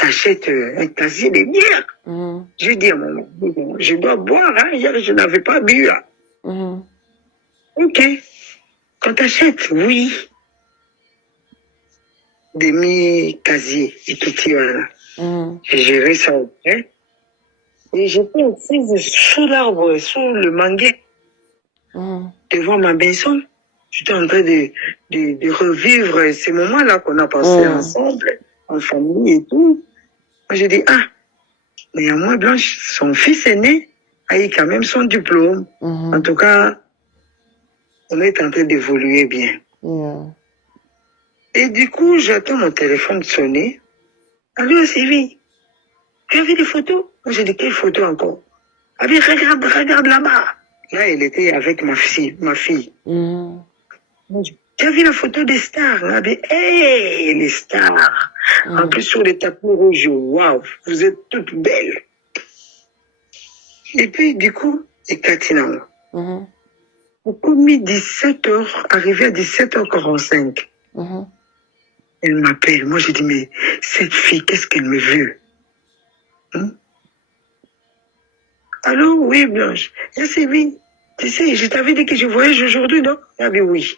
achète un casier de bière. J'ai dit à mon mari, bon, je dois boire, hein. Hier, je n'avais pas bu. Hein. Ok. Quand t'achètes, oui. Demi-casier, et tout j'ai géré ça auprès. Et j'étais assise sous l'arbre, sous le manguet, devant ma maison. J'étais en train de revivre ces moments-là qu'on a passés ensemble, en famille et tout. Moi, j'ai dit, mais à moi, Blanche, son fils aîné a eu quand même son diplôme. En tout cas, on est en train d'évoluer bien. Et du coup, j'attends mon téléphone sonner. Allô, Sylvie, tu as vu des photos? Moi, j'ai dit, quelle photo encore? Ah oui, regarde là-bas. Là, elle était avec ma fille. Tu as vu la photo des stars? Là, hey, les stars. En plus, sur les tapis rouges, waouh, vous êtes toutes belles. Et puis, du coup, et Katina, au commis 17h, arrivé à 17h45, elle m'appelle. Moi, j'ai dit, mais cette fille, qu'est-ce qu'elle me veut? Allô, oui, Blanche. C'est oui. Tu sais, je t'avais dit que je voyage aujourd'hui, non? Ah, mais oui.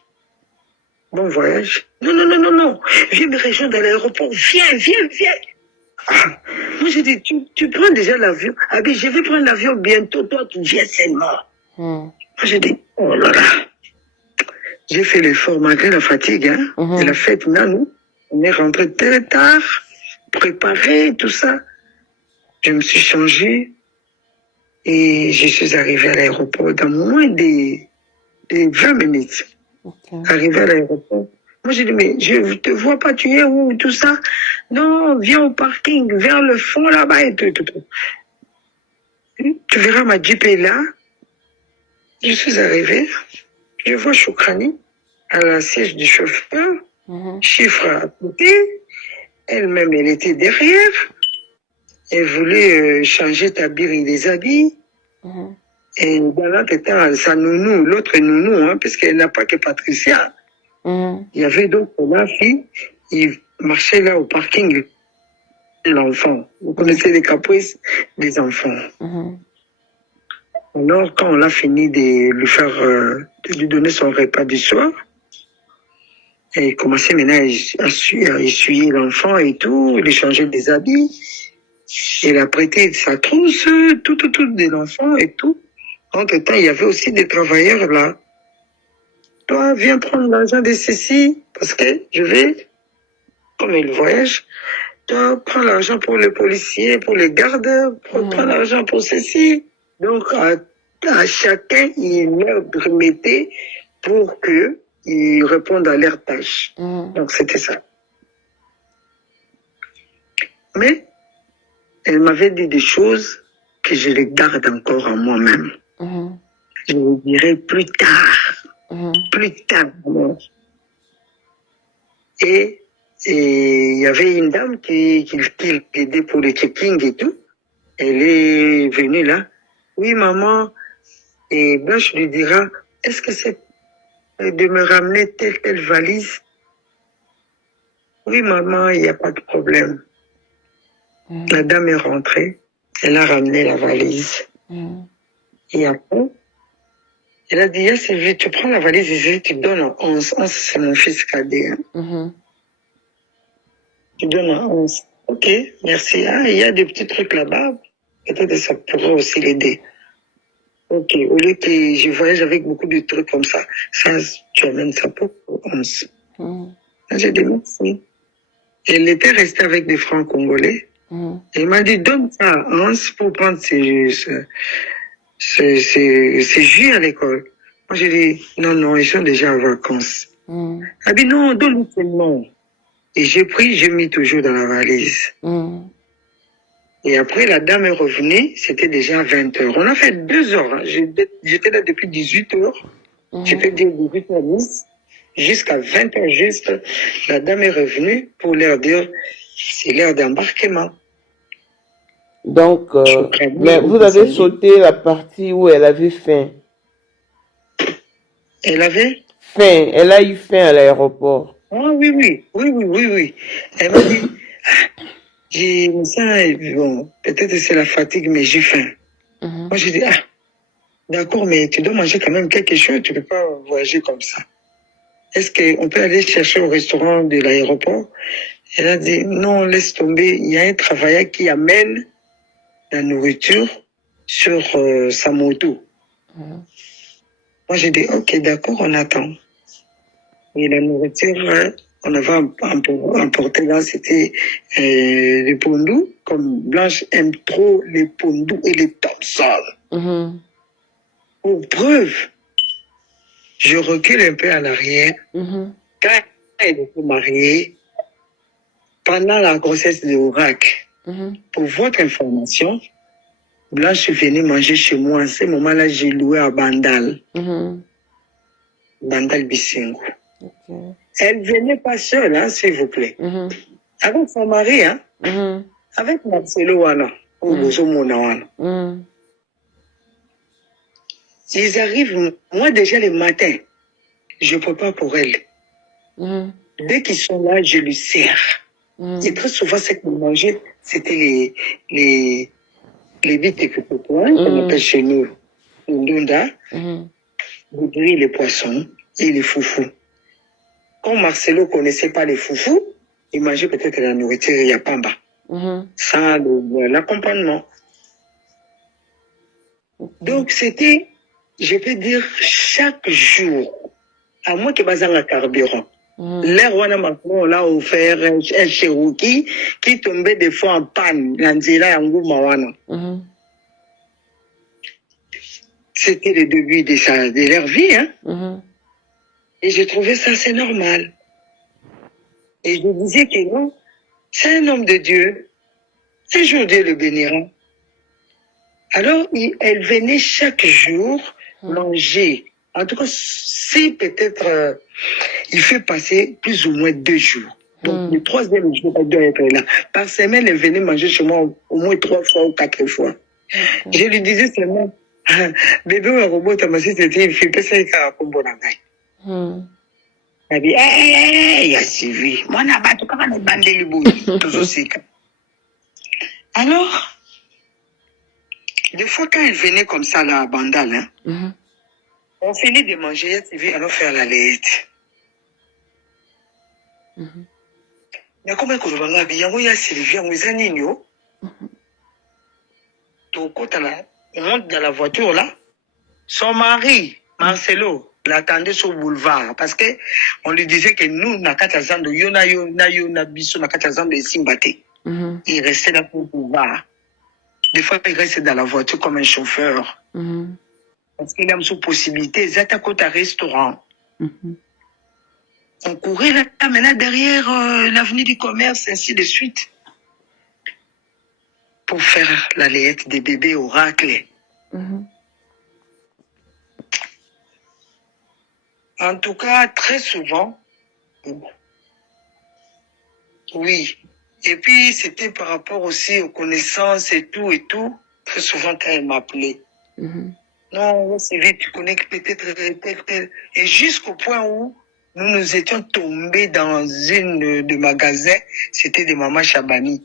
Bon voyage. Non. Viens me rejoindre à l'aéroport. Viens. Moi, j'ai dit, tu prends déjà l'avion. Ah, mais je vais prendre l'avion bientôt. Toi, tu viens seulement. Moi, j'ai dit, oh là là. J'ai fait l'effort malgré la fatigue, hein. Et la fête, nous, on est rentré très tard, préparé, tout ça. Je me suis changé et je suis arrivé à l'aéroport dans moins de 20 minutes. Arrivé à l'aéroport. Moi, j'ai dit, mais je ne te vois pas, tu es où, tout ça? Non, viens au parking, vers le fond là-bas et tout. Tu verras, ma Jeep est là. Je suis arrivé. Je vois Choukrani à la siège du chauffeur, chiffre à côté. Elle-même, elle était derrière. Elle voulait changer Tabiri les habits. Et dans l'autre était sa nounou, l'autre nounou, hein, parce qu'elle n'a pas que Patricia. Il y avait d'autres filles, ils marchaient là au parking de l'enfant. Vous connaissez les caprices des enfants. Alors, quand on a fini de lui faire, de lui donner son repas du soir, et commençait maintenant à essuyer l'enfant et tout, lui changer des habits. Elle a prêté sa trousse, tout de l'enfant et tout. Entre-temps, il y avait aussi des travailleurs là. Toi, viens prendre l'argent de ceci, parce que je vais, comme il voyage, toi, prends l'argent pour les policiers, pour les gardes, prends l'argent pour ceci. Donc, à chacun, il leur remettait pour qu'ils répondent à leurs tâches. Donc, c'était ça. Mais, elle m'avait dit des choses que je les garde encore en moi-même. Je vous dirai plus tard. Plus tard. Et il y avait une dame qui aidait pour le checking et tout. Elle est venue là. Oui, maman. Et Blanche lui dira, est-ce que c'est de me ramener telle valise? Oui, maman, il n'y a pas de problème. La dame est rentrée. Elle a ramené la valise. Et après, elle a dit, Sylvie, tu prends la valise ici, tu donnes en 11. 11, c'est mon fils cadet. Tu donnes en 11. Ok, merci. Il y a des petits trucs là-bas. Peut-être que ça pourrait aussi l'aider. Ok, au lieu que je voyage avec beaucoup de trucs comme ça, tu amènes ça pour 11. J'ai dit merci. Elle était restée avec des francs congolais. Elle m'a dit, donne ça à 11 pour prendre ses jus à l'école. Moi, j'ai dit, non, ils sont déjà en vacances. Elle a dit, non, donne-lui seulement. Et j'ai pris, j'ai mis toujours dans la valise. Et après, la dame est revenue, c'était déjà 20h. On a fait 2 heures. Hein. J'étais là depuis 18h. Je peux dire 18h10. Jusqu'à 20h juste, la dame est revenue pour leur dire, c'est l'heure d'embarquement. Donc, Shukrani, mais vous avez Sandi. sauté la partie où elle avait faim. Elle avait? Faim, elle a eu faim à l'aéroport. Ah oui, oui, oui, oui, oui, oui. Elle m'a dit, j'ai ça, bon, peut-être c'est la fatigue, mais j'ai faim. Moi, j'ai dit, ah, d'accord, mais tu dois manger quand même quelque chose, tu peux pas voyager comme ça. Est-ce qu'on peut aller chercher au restaurant de l'aéroport? Elle a dit, non, laisse tomber, il y a un travailleur qui amène la nourriture sur sa moto. Moi, j'ai dit, ok, d'accord, on attend. Et la nourriture, on avait emporté là, c'était les pondous. Comme Blanche aime trop les pondous et les Thompson. Pour preuve, je recule un peu en arrière. Quand elle était mariée, pendant la grossesse de Oracle, pour votre information, Blanche venait manger chez moi. À ce moment-là, j'ai loué à Bandal. Bandal Bissingo. Elle venait pas seule, hein, s'il vous plaît. Avec son mari, hein. Avec Marcelo Wana. Ou Bozomona Wana. Ils arrivent, moi déjà le matin, je ne peux pas pour elle. Dès qu'ils sont là, je lui sers. Et très souvent, ce qu'on mangeait, c'était les bites et cocotois, qu'on appelle chez nous, le ndunda, le gris, les poissons et les foufous. Comme Marcelo ne connaissait pas les foufous, il mangeait peut-être la nourriture yapamba, sans l'accompagnement. Donc, c'était, je peux dire, chaque jour, à moins que bazar un carburant. L'air Wana Macron l'a offert un Cherokee qui tombait des fois en panne, l'Anzela Yangouma Wana. C'était le début de leur vie, hein. Et je trouvais ça assez normal. Et je disais que non, c'est un homme de Dieu. Un jour Dieu le bénira. Alors, elle venait chaque jour manger. En tout cas, si peut-être il fait passer plus ou moins 2 jours. Donc, le 3e jour, elle doit être là. Par semaine, elle venait manger chez moi au moins 3 fois ou 4 fois. Je lui disais seulement, bébé ou robot, ta masse, c'était une fille, qu'est-ce qu'il y a comme bon engagement? Elle dit, il y a suivi. Moi, n'a pas tout comme un bandé le bout. Toujours c'est. Alors, des fois, quand elle venait comme ça, là, à Bandal, hein, on finit de manger, elle dit, allons faire la lait. Mais comment est-ce que vous avez bien, il y a Sylvie, vous avez un nino. Tout côté là, on monte dans la voiture là. Son mari, Marcelo, l'attendait sur le boulevard parce que on lui disait que nous, na katazando, yona biso na katazando et simbate. Il restait là pour le boulevard. Des fois, il restait dans la voiture comme un chauffeur. Parce qu'il a sous possibilité, ils étaient à côté d'un restaurant. On courait là, maintenant derrière l'avenue du commerce, ainsi de suite. Pour faire la layette des bébés Oracle. En tout cas, très souvent, oui. Et puis, c'était par rapport aussi aux connaissances et tout. Très souvent, quand elle m'appelait. Non, c'est vite, tu connais peut-être tel. Et jusqu'au point où nous étions tombés dans une de magasins, c'était de Maman Chabani.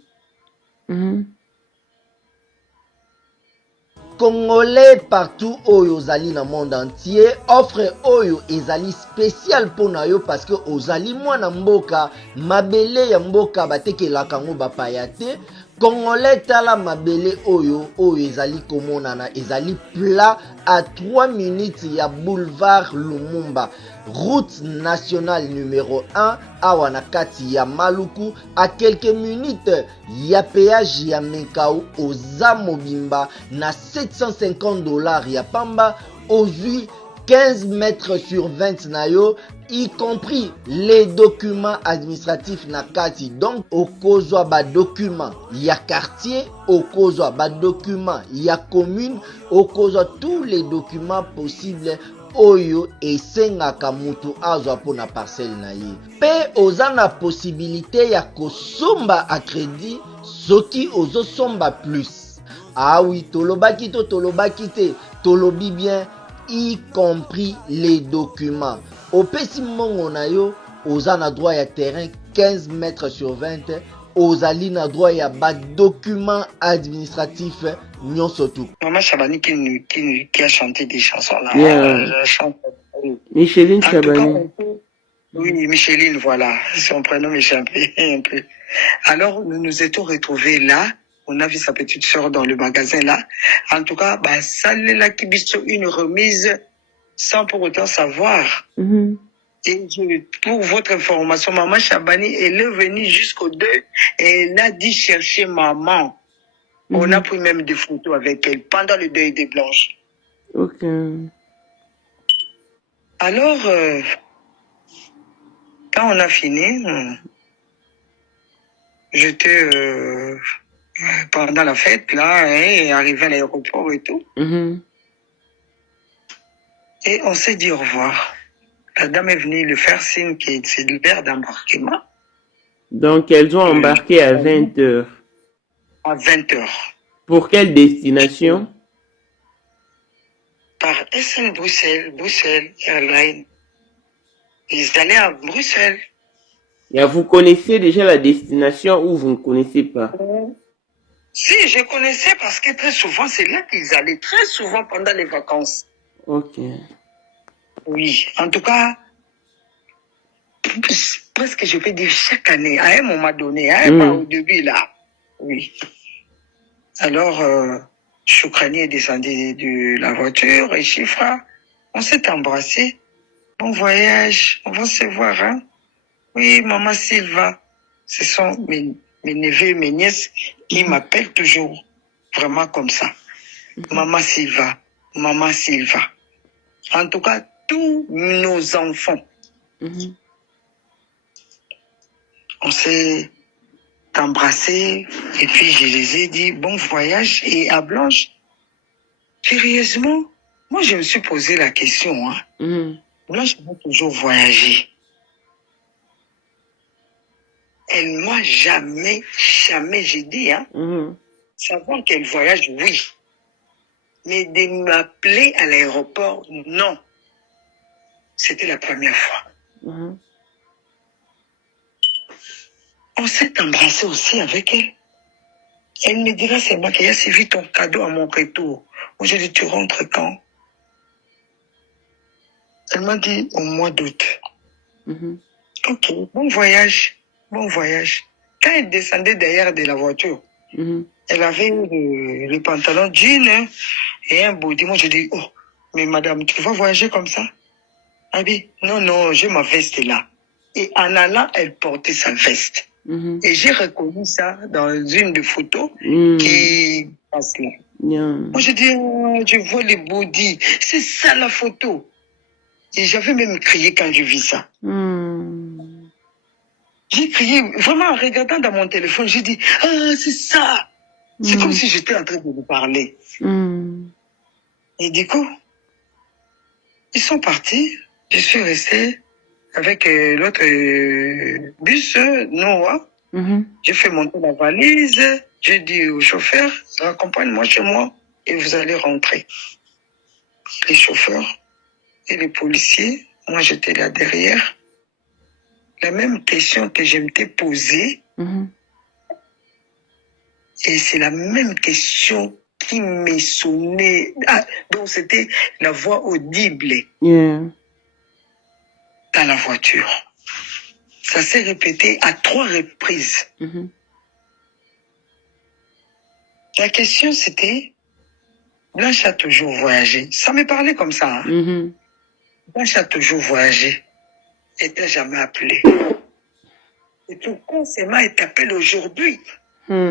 Congolais partout oyo ozali na monde entier, offre oyo ezali spécial pona yo parce que ozali mwana mboka, mabele ya mboka batekelaka ngo bapaya te. Congolais tala mabele oyo ezali komonana, ezali plat à 3 minutes ya boulevard Lumumba, route nationale numéro 1 awa na kati ya Maluku, à quelques minutes ya péage ya Menkau oza mobimba na $750 ya pamba, ozui 15 mètres sur 20 na yo, y compris les documents administratifs na kati. Donc okozwa ba documents ya quartier, okozwa ba documents ya commune, okozwa tous les documents possibles oyo esengaka mutu azwa pona parcelle na ye. Pe oza na possibilité ya kosomba a crédit soki ozosomba plus. Ah oui, tolobaki to tolobaki te, tolobi bien, y compris les documents. Opesi mongo na yo, oza na droit ya terrain 15 mètres sur 20, ozali na droit ya ba document administratif nyonso tu. Maman Chabani qui a chanté des chansons là. Yeah. Chante, oui. Micheline En tout cas, Chabani. oui, Micheline, voilà. Son prénom m'échappait un peu. Alors, nous nous étions retrouvés là. On a vu sa petite sœur dans le magasin là. En tout cas, bah, ça là qui une remise sans pour autant savoir. Et pour votre information, maman Chabani, elle est venue jusqu'au 2 et elle a dit chercher maman. On a pris même des photos avec elle pendant le deuil des Blanches. Ok. Alors, quand on a fini, j'étais pendant la fête, là, et arrivé à l'aéroport et tout. Et on s'est dit au revoir. La dame est venue lui faire signe que c'est l'heure d'embarquement. Donc, elles ont embarqué à 20h. À 20h. Pour quelle destination? Par SN Bruxelles Airlines. Ils allaient à Bruxelles. Et vous connaissez déjà la destination ou vous ne connaissez pas? Si, je connaissais parce que très souvent, c'est là qu'ils allaient, très souvent pendant les vacances. Ok. Oui, en tout cas, presque je peux dire chaque année, à un moment donné, pas au début là. Oui. Alors, Choukrani est descendu de la voiture et Chifra, on s'est embrassé. Bon voyage, on va se voir, hein. Oui, maman Sylva, ce sont mes neveux, mes nièces qui m'appellent toujours vraiment comme ça. Maman Sylva, maman Sylva. En tout cas, tous nos enfants. On s'est embrassés et puis je les ai dit bon voyage. Et à Blanche, curieusement, moi je me suis posé la question. Blanche va toujours voyager. Elle m'a jamais, j'ai dit, savoir qu'elle voyage, oui. Mais de m'appeler à l'aéroport, non. C'était la première fois. On s'est embrassé aussi avec elle. Elle me dira, c'est moi qui ai suivi ton cadeau à mon retour. Moi, je lui dis, tu rentres quand? Elle m'a dit, au mois d'août. Ok, bon voyage. Bon voyage. Quand elle descendait derrière de la voiture, elle avait le pantalon jean et un body. Moi, je dis, oh, mais madame, tu vas voyager comme ça? Ah oui, non, j'ai ma veste là. Et en allant, elle portait sa veste. Et j'ai reconnu ça dans une des photos qui passe là. Moi, je dis, oh, je vois les body. C'est ça la photo. Et j'avais même crié quand je vis ça. J'ai crié, vraiment en regardant dans mon téléphone, j'ai dit, ah, c'est ça. C'est comme si j'étais en train de lui parler. Et du coup, ils sont partis. Je suis resté avec l'autre bus, Noah. J'ai fait monter la valise. J'ai dit au chauffeur, accompagne-moi chez moi et vous allez rentrer. Les chauffeurs et les policiers, moi j'étais là derrière. La même question que je m'étais posée, et c'est la même question qui m'est sonnée. Ah, donc c'était la voix audible dans la voiture. Ça s'est répété à 3 reprises. La question c'était, Blanche a toujours voyagé. Ça me parlait comme ça. Blanche a toujours voyagé. Elle t'a jamais appelé. Et pourquoi seulement elle t'appelle aujourd'hui?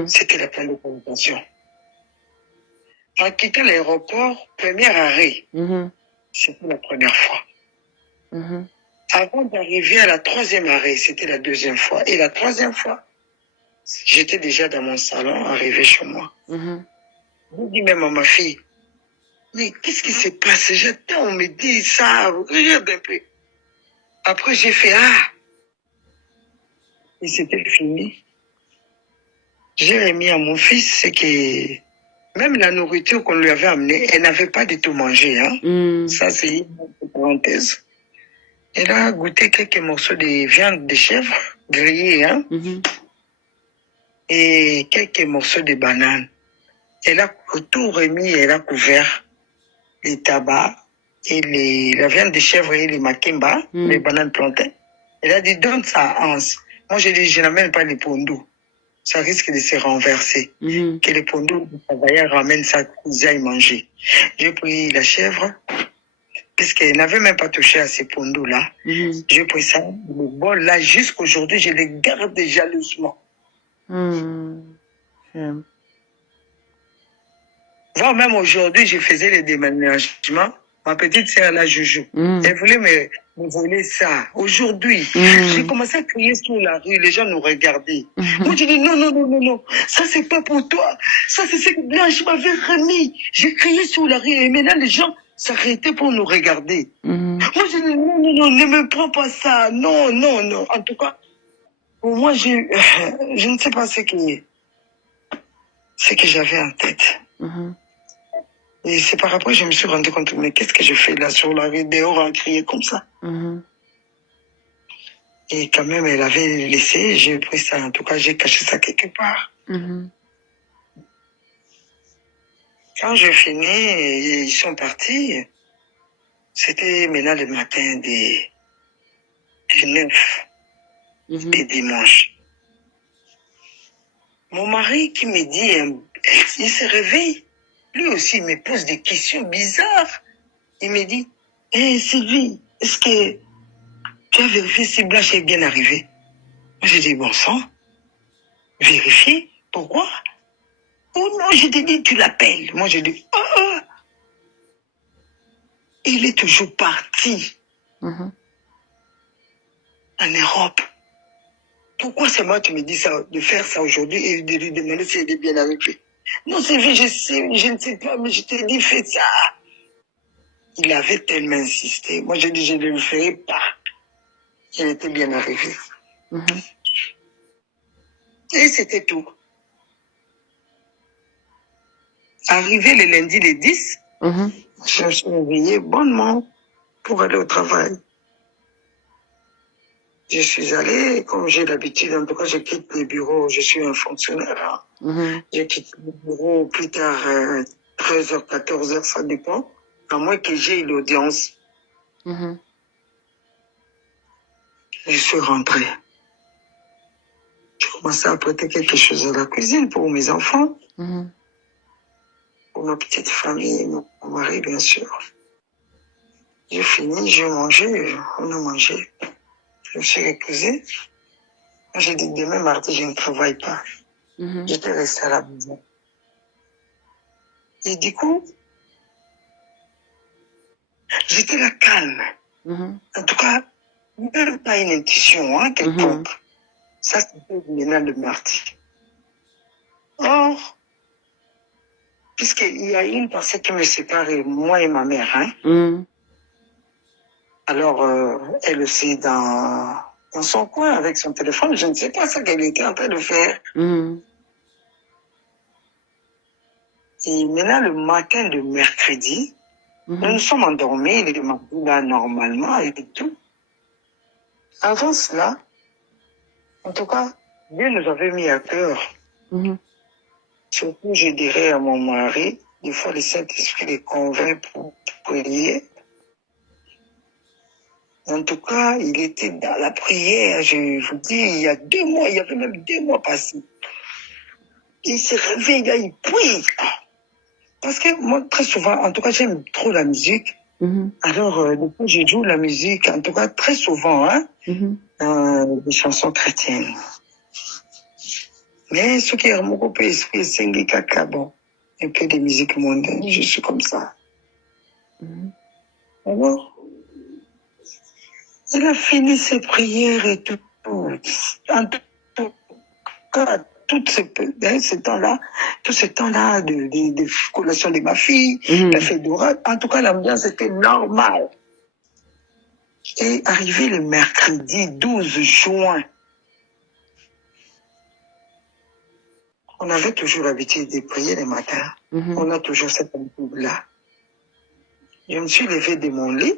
C'était la première communication. En quittant l'aéroport, premier arrêt, c'était la première fois. Avant d'arriver à la 3e arrêt, c'était la 2e fois. Et la 3e fois, j'étais déjà dans mon salon, arrivé chez moi. Je dis même à ma fille, mais qu'est-ce qui se passe? J'attends, on me dit ça, regarde un peu. Après, j'ai fait, et c'était fini. J'ai remis à mon fils ce que Même la nourriture qu'on lui avait amenée, elle n'avait pas du tout mangé. Hein. Ça, c'est une parenthèse. Elle a goûté quelques morceaux de viande de chèvre grillée, hein, et quelques morceaux de banane. Elle a tout remis, elle a couvert les tabacs et la viande de chèvre et les makemba, les bananes plantains. Elle a dit, donne ça à Hans. Moi, j'ai dit, je n'amène pas les pondous. Ça risque de se renverser. Que les pondous du travailleur ramènent ça, qu'ils aillent manger. J'ai pris la chèvre, puisqu'elle n'avait même pas touché à ces pondous-là. J'ai pris ça, le bol là, jusqu'aujourd'hui, je les garde jalousement. Voire même aujourd'hui, je faisais les déménagements. Ma petite sœur, la Joujou, elle voulait me voler ça. Aujourd'hui, j'ai commencé à crier sur la rue, les gens nous regardaient. Moi, j'ai dit non, ça c'est pas pour toi. Ça c'est ce que Blanche m'avait remis. J'ai crié sur la rue et maintenant les gens s'arrêtaient pour nous regarder. Moi, j'ai dit non, ne me prends pas ça. Non. En tout cas, pour moi, je ne sais pas ce que j'avais en tête. Et c'est par après que je me suis rendu compte, mais qu'est-ce que je fais là sur la rue dehors à crier comme ça? Et quand même, elle avait laissé, j'ai pris ça, en tout cas, j'ai caché ça quelque part. Quand je finis, et ils sont partis, c'était maintenant le matin des 9 et dimanche. Mon mari qui me dit, il se réveille. Lui aussi, il me pose des questions bizarres. Il me dit, Sylvie, est-ce que tu as vérifié si Blanche est bien arrivée? Moi, j'ai dit, bon sang, vérifier? Pourquoi? Oh non, je t'ai dit, tu l'appelles. Moi, j'ai dit, il est toujours parti en Europe. Pourquoi c'est moi tu me dis ça, de faire ça aujourd'hui et de lui demander si elle est bien arrivée? Non, Sylvie, je ne sais pas, mais je t'ai dit, fais ça. Il avait tellement insisté. Moi, j'ai dit, je ne le ferai pas. Elle était bien arrivée. Et c'était tout. Arrivé le lundi le 10, je me suis réveillée bonnement pour aller au travail. Je suis allée, comme j'ai l'habitude, en tout cas, je quitte le bureau, je suis un fonctionnaire. Je quitte le bureau plus tard, 13h, 14h, ça dépend, à moins que j'aie l'audience. Je suis rentrée. J'ai commencé à prêter quelque chose à la cuisine pour mes enfants, pour ma petite famille, mon mari, bien sûr. J'ai fini, j'ai mangé, on a mangé. Je me suis reposée. J'ai dit, demain mardi, je ne travaille pas. J'étais restée à la maison. Et du coup, j'étais là calme. En tout cas, même pas une intuition, quelconque. Ça, c'était maintenant le mardi. Or, puisqu'il y a une pensée qui me sépare, moi et ma mère, alors, elle aussi dans son coin avec son téléphone, je ne sais pas ce qu'elle était en train de faire. Et maintenant, le matin de mercredi, nous nous sommes endormis, le mardi là, normalement, et tout. Avant cela, en tout cas, Dieu nous avait mis à cœur. Surtout, je dirais à mon mari, des fois, le Saint-Esprit les convainc pour prier. En tout cas, il était dans la prière, je vous dis, il y a 2 mois, il y avait même 2 mois passés. Il se réveille, là, il prie. Parce que moi, très souvent, en tout cas, j'aime trop la musique. Alors, depuis, je joue la musique, en tout cas, très souvent, des chansons chrétiennes. Mais ce qui est mon copain, c'est bon, un peu de musique mondaine, je suis comme ça. Alors, il a fini ses prières et tout. En tout cas, tout ce temps-là de collation de ma fille, la fête d'oral, en tout cas, l'ambiance était normale. Et arrivé le mercredi 12 juin, on avait toujours l'habitude de prier le matin. On a toujours cette habitude-là. Je me suis levée de mon lit.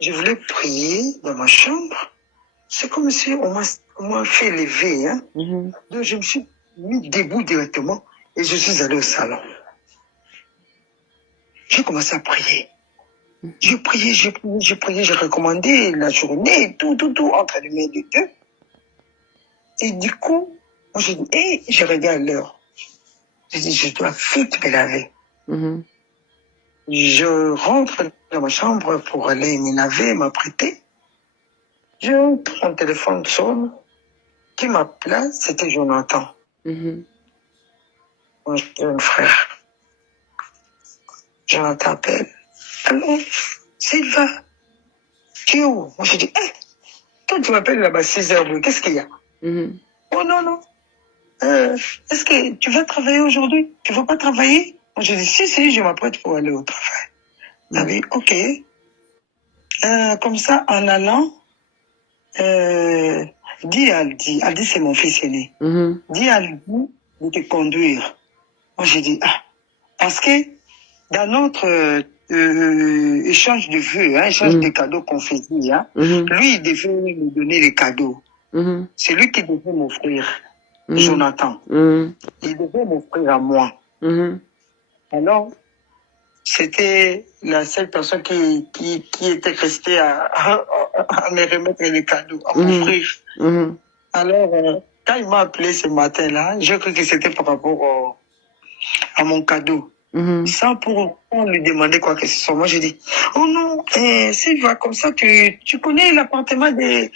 Je voulais prier dans ma chambre. C'est comme si on m'a fait lever. Hein? Donc je me suis mis debout directement et je suis allé au salon. J'ai commencé à prier. Je priais, j'ai recommandé la journée, tout entre les mains de Dieu. Et du coup, moi j'ai dit, hey, je regarde l'heure. J'ai dit, je dois vite me laver. Je rentre dans ma chambre pour aller me laver, m'apprêter. Je prends mon téléphone sonne. Qui m'appelait, c'était Jonathan. Mon jeune frère. Jonathan appelle. Allô, Sylvain, tu es où? Moi, je dis, toi, tu m'appelles là-bas 6h, qu'est-ce qu'il y a? Oh non. Est-ce que tu vas travailler aujourd'hui? Tu ne vas pas travailler? Moi, je dis, si, je m'apprête pour aller au travail. Il a dit, ok. Comme ça, en allant, dis à Aldi c'est mon fils aîné. Dis à Aldi de te conduire. Moi, j'ai dit, parce que dans notre échange de vœux, échange de cadeaux qu'on faisait, lui, il devait nous donner les cadeaux. C'est lui qui devait m'offrir, Jonathan. Il devait m'offrir à moi. Alors, c'était la seule personne qui était restée à me remettre les cadeaux, à m'offrir. Alors, quand il m'a appelé ce matin-là, j'ai cru que c'était par rapport à mon cadeau. Sans pour autant lui demander quoi que ce soit. Moi, j'ai dit, oh non, Sylvain, comme ça, tu connais l'appartement des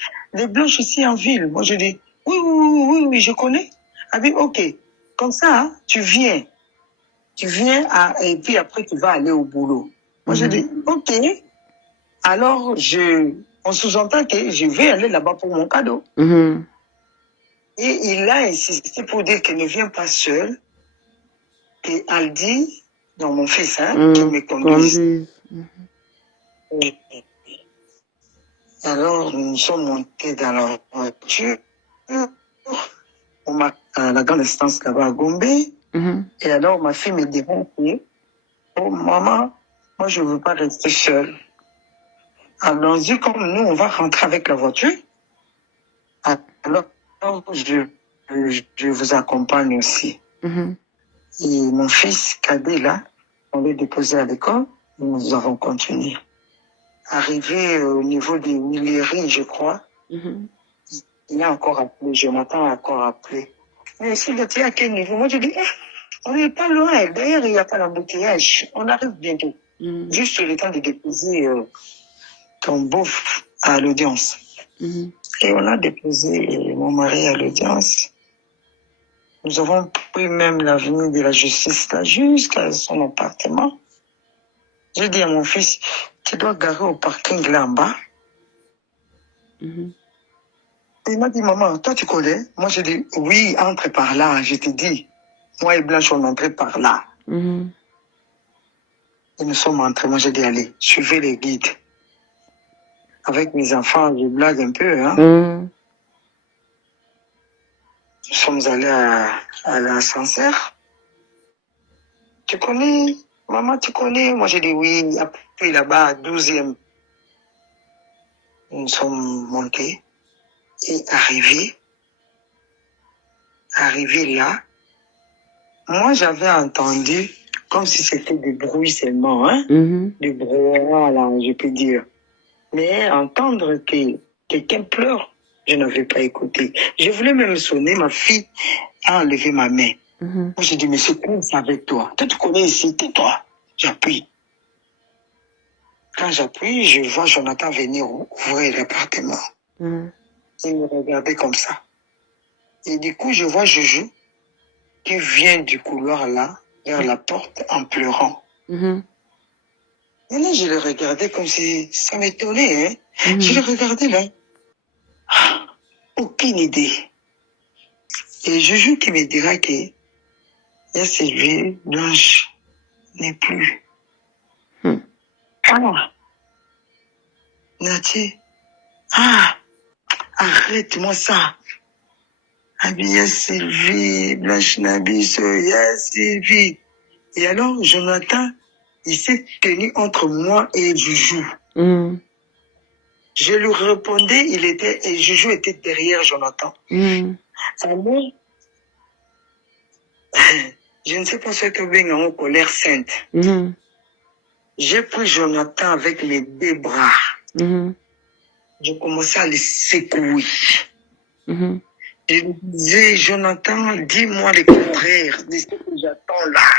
Blanches ici en ville. Moi, j'ai dit, oui, je connais. Ah oui, ok. Comme ça, tu viens. Et puis après, tu vas aller au boulot. Moi, j'ai dit, ok. Alors, on sous-entend que je vais aller là-bas pour mon cadeau. Et il a insisté pour dire qu'il ne vient pas seul. Et Aldi, non, mon fils, qui me conduise. Alors, nous sommes montés dans la voiture. On m'a à la grande instance là-bas à Gombe. Et alors, ma fille me dit, oh maman, moi je ne veux pas rester seule. Allons-y, comme nous, on va rentrer avec la voiture. Alors, je vous accompagne aussi. Et mon fils cadet, là, on l'a déposé à l'école. Nous avons continué. Arrivé au niveau des Huileries, je crois, il a encore appelé, Jonathan a encore appelé. Mais si tu es à quel niveau? Moi, je dis, on n'est pas loin. D'ailleurs, il n'y a pas d'embouteillage. On arrive bientôt. Juste le temps de déposer ton beauf à l'audience. Et on a déposé mon mari à l'audience. Nous avons pris même l'avenue de la justice là, jusqu'à son appartement. J'ai dit à mon fils, tu dois garer au parking là en bas. Il m'a dit, maman, toi tu connais? Moi j'ai dit, oui, entre par là, je te dis. Moi et Blanche, on entrait par là. Et nous sommes entrés. Moi j'ai dit, allez, suivez les guides. Avec mes enfants, je blague un peu. Nous sommes allés à l'ascenseur. Tu connais? Maman, tu connais? Moi j'ai dit, oui. Puis là-bas, à 12e, nous sommes montés. Et arrivés là, moi j'avais entendu comme si c'était des bruits seulement, des brouhaha là, je peux dire. Mais entendre que quelqu'un pleure, je n'avais pas écouté. Je voulais même sonner, ma fille a enlevé ma main. Moi j'ai dit, mais c'est quoi ça avec toi? Toi tu connais ici, tais-toi. J'appuie. Quand j'appuie, je vois Jonathan venir ouvrir l'appartement. Il me regardait comme ça. Et du coup, je vois Joujou qui vient du couloir là, vers la porte, en pleurant. Et là, je le regardais comme si ça m'étonnait. Je le regardais là. Aucune idée. Et Joujou qui me dira que il y a Sylvie, Blanche n'est plus. Nati. Arrête-moi ça. Habillé Sylvie, Blanche Nabis, Sylvie. Et alors, Jonathan, il s'est tenu entre moi et Joujou. Je lui répondais, et Joujou était derrière Jonathan. Alors, je ne sais pas ce que bien en colère sainte. J'ai pris Jonathan avec mes deux bras. Je commençais à le secouer. Je lui disais, Jonathan, dis-moi le contraire de ce que j'attends là.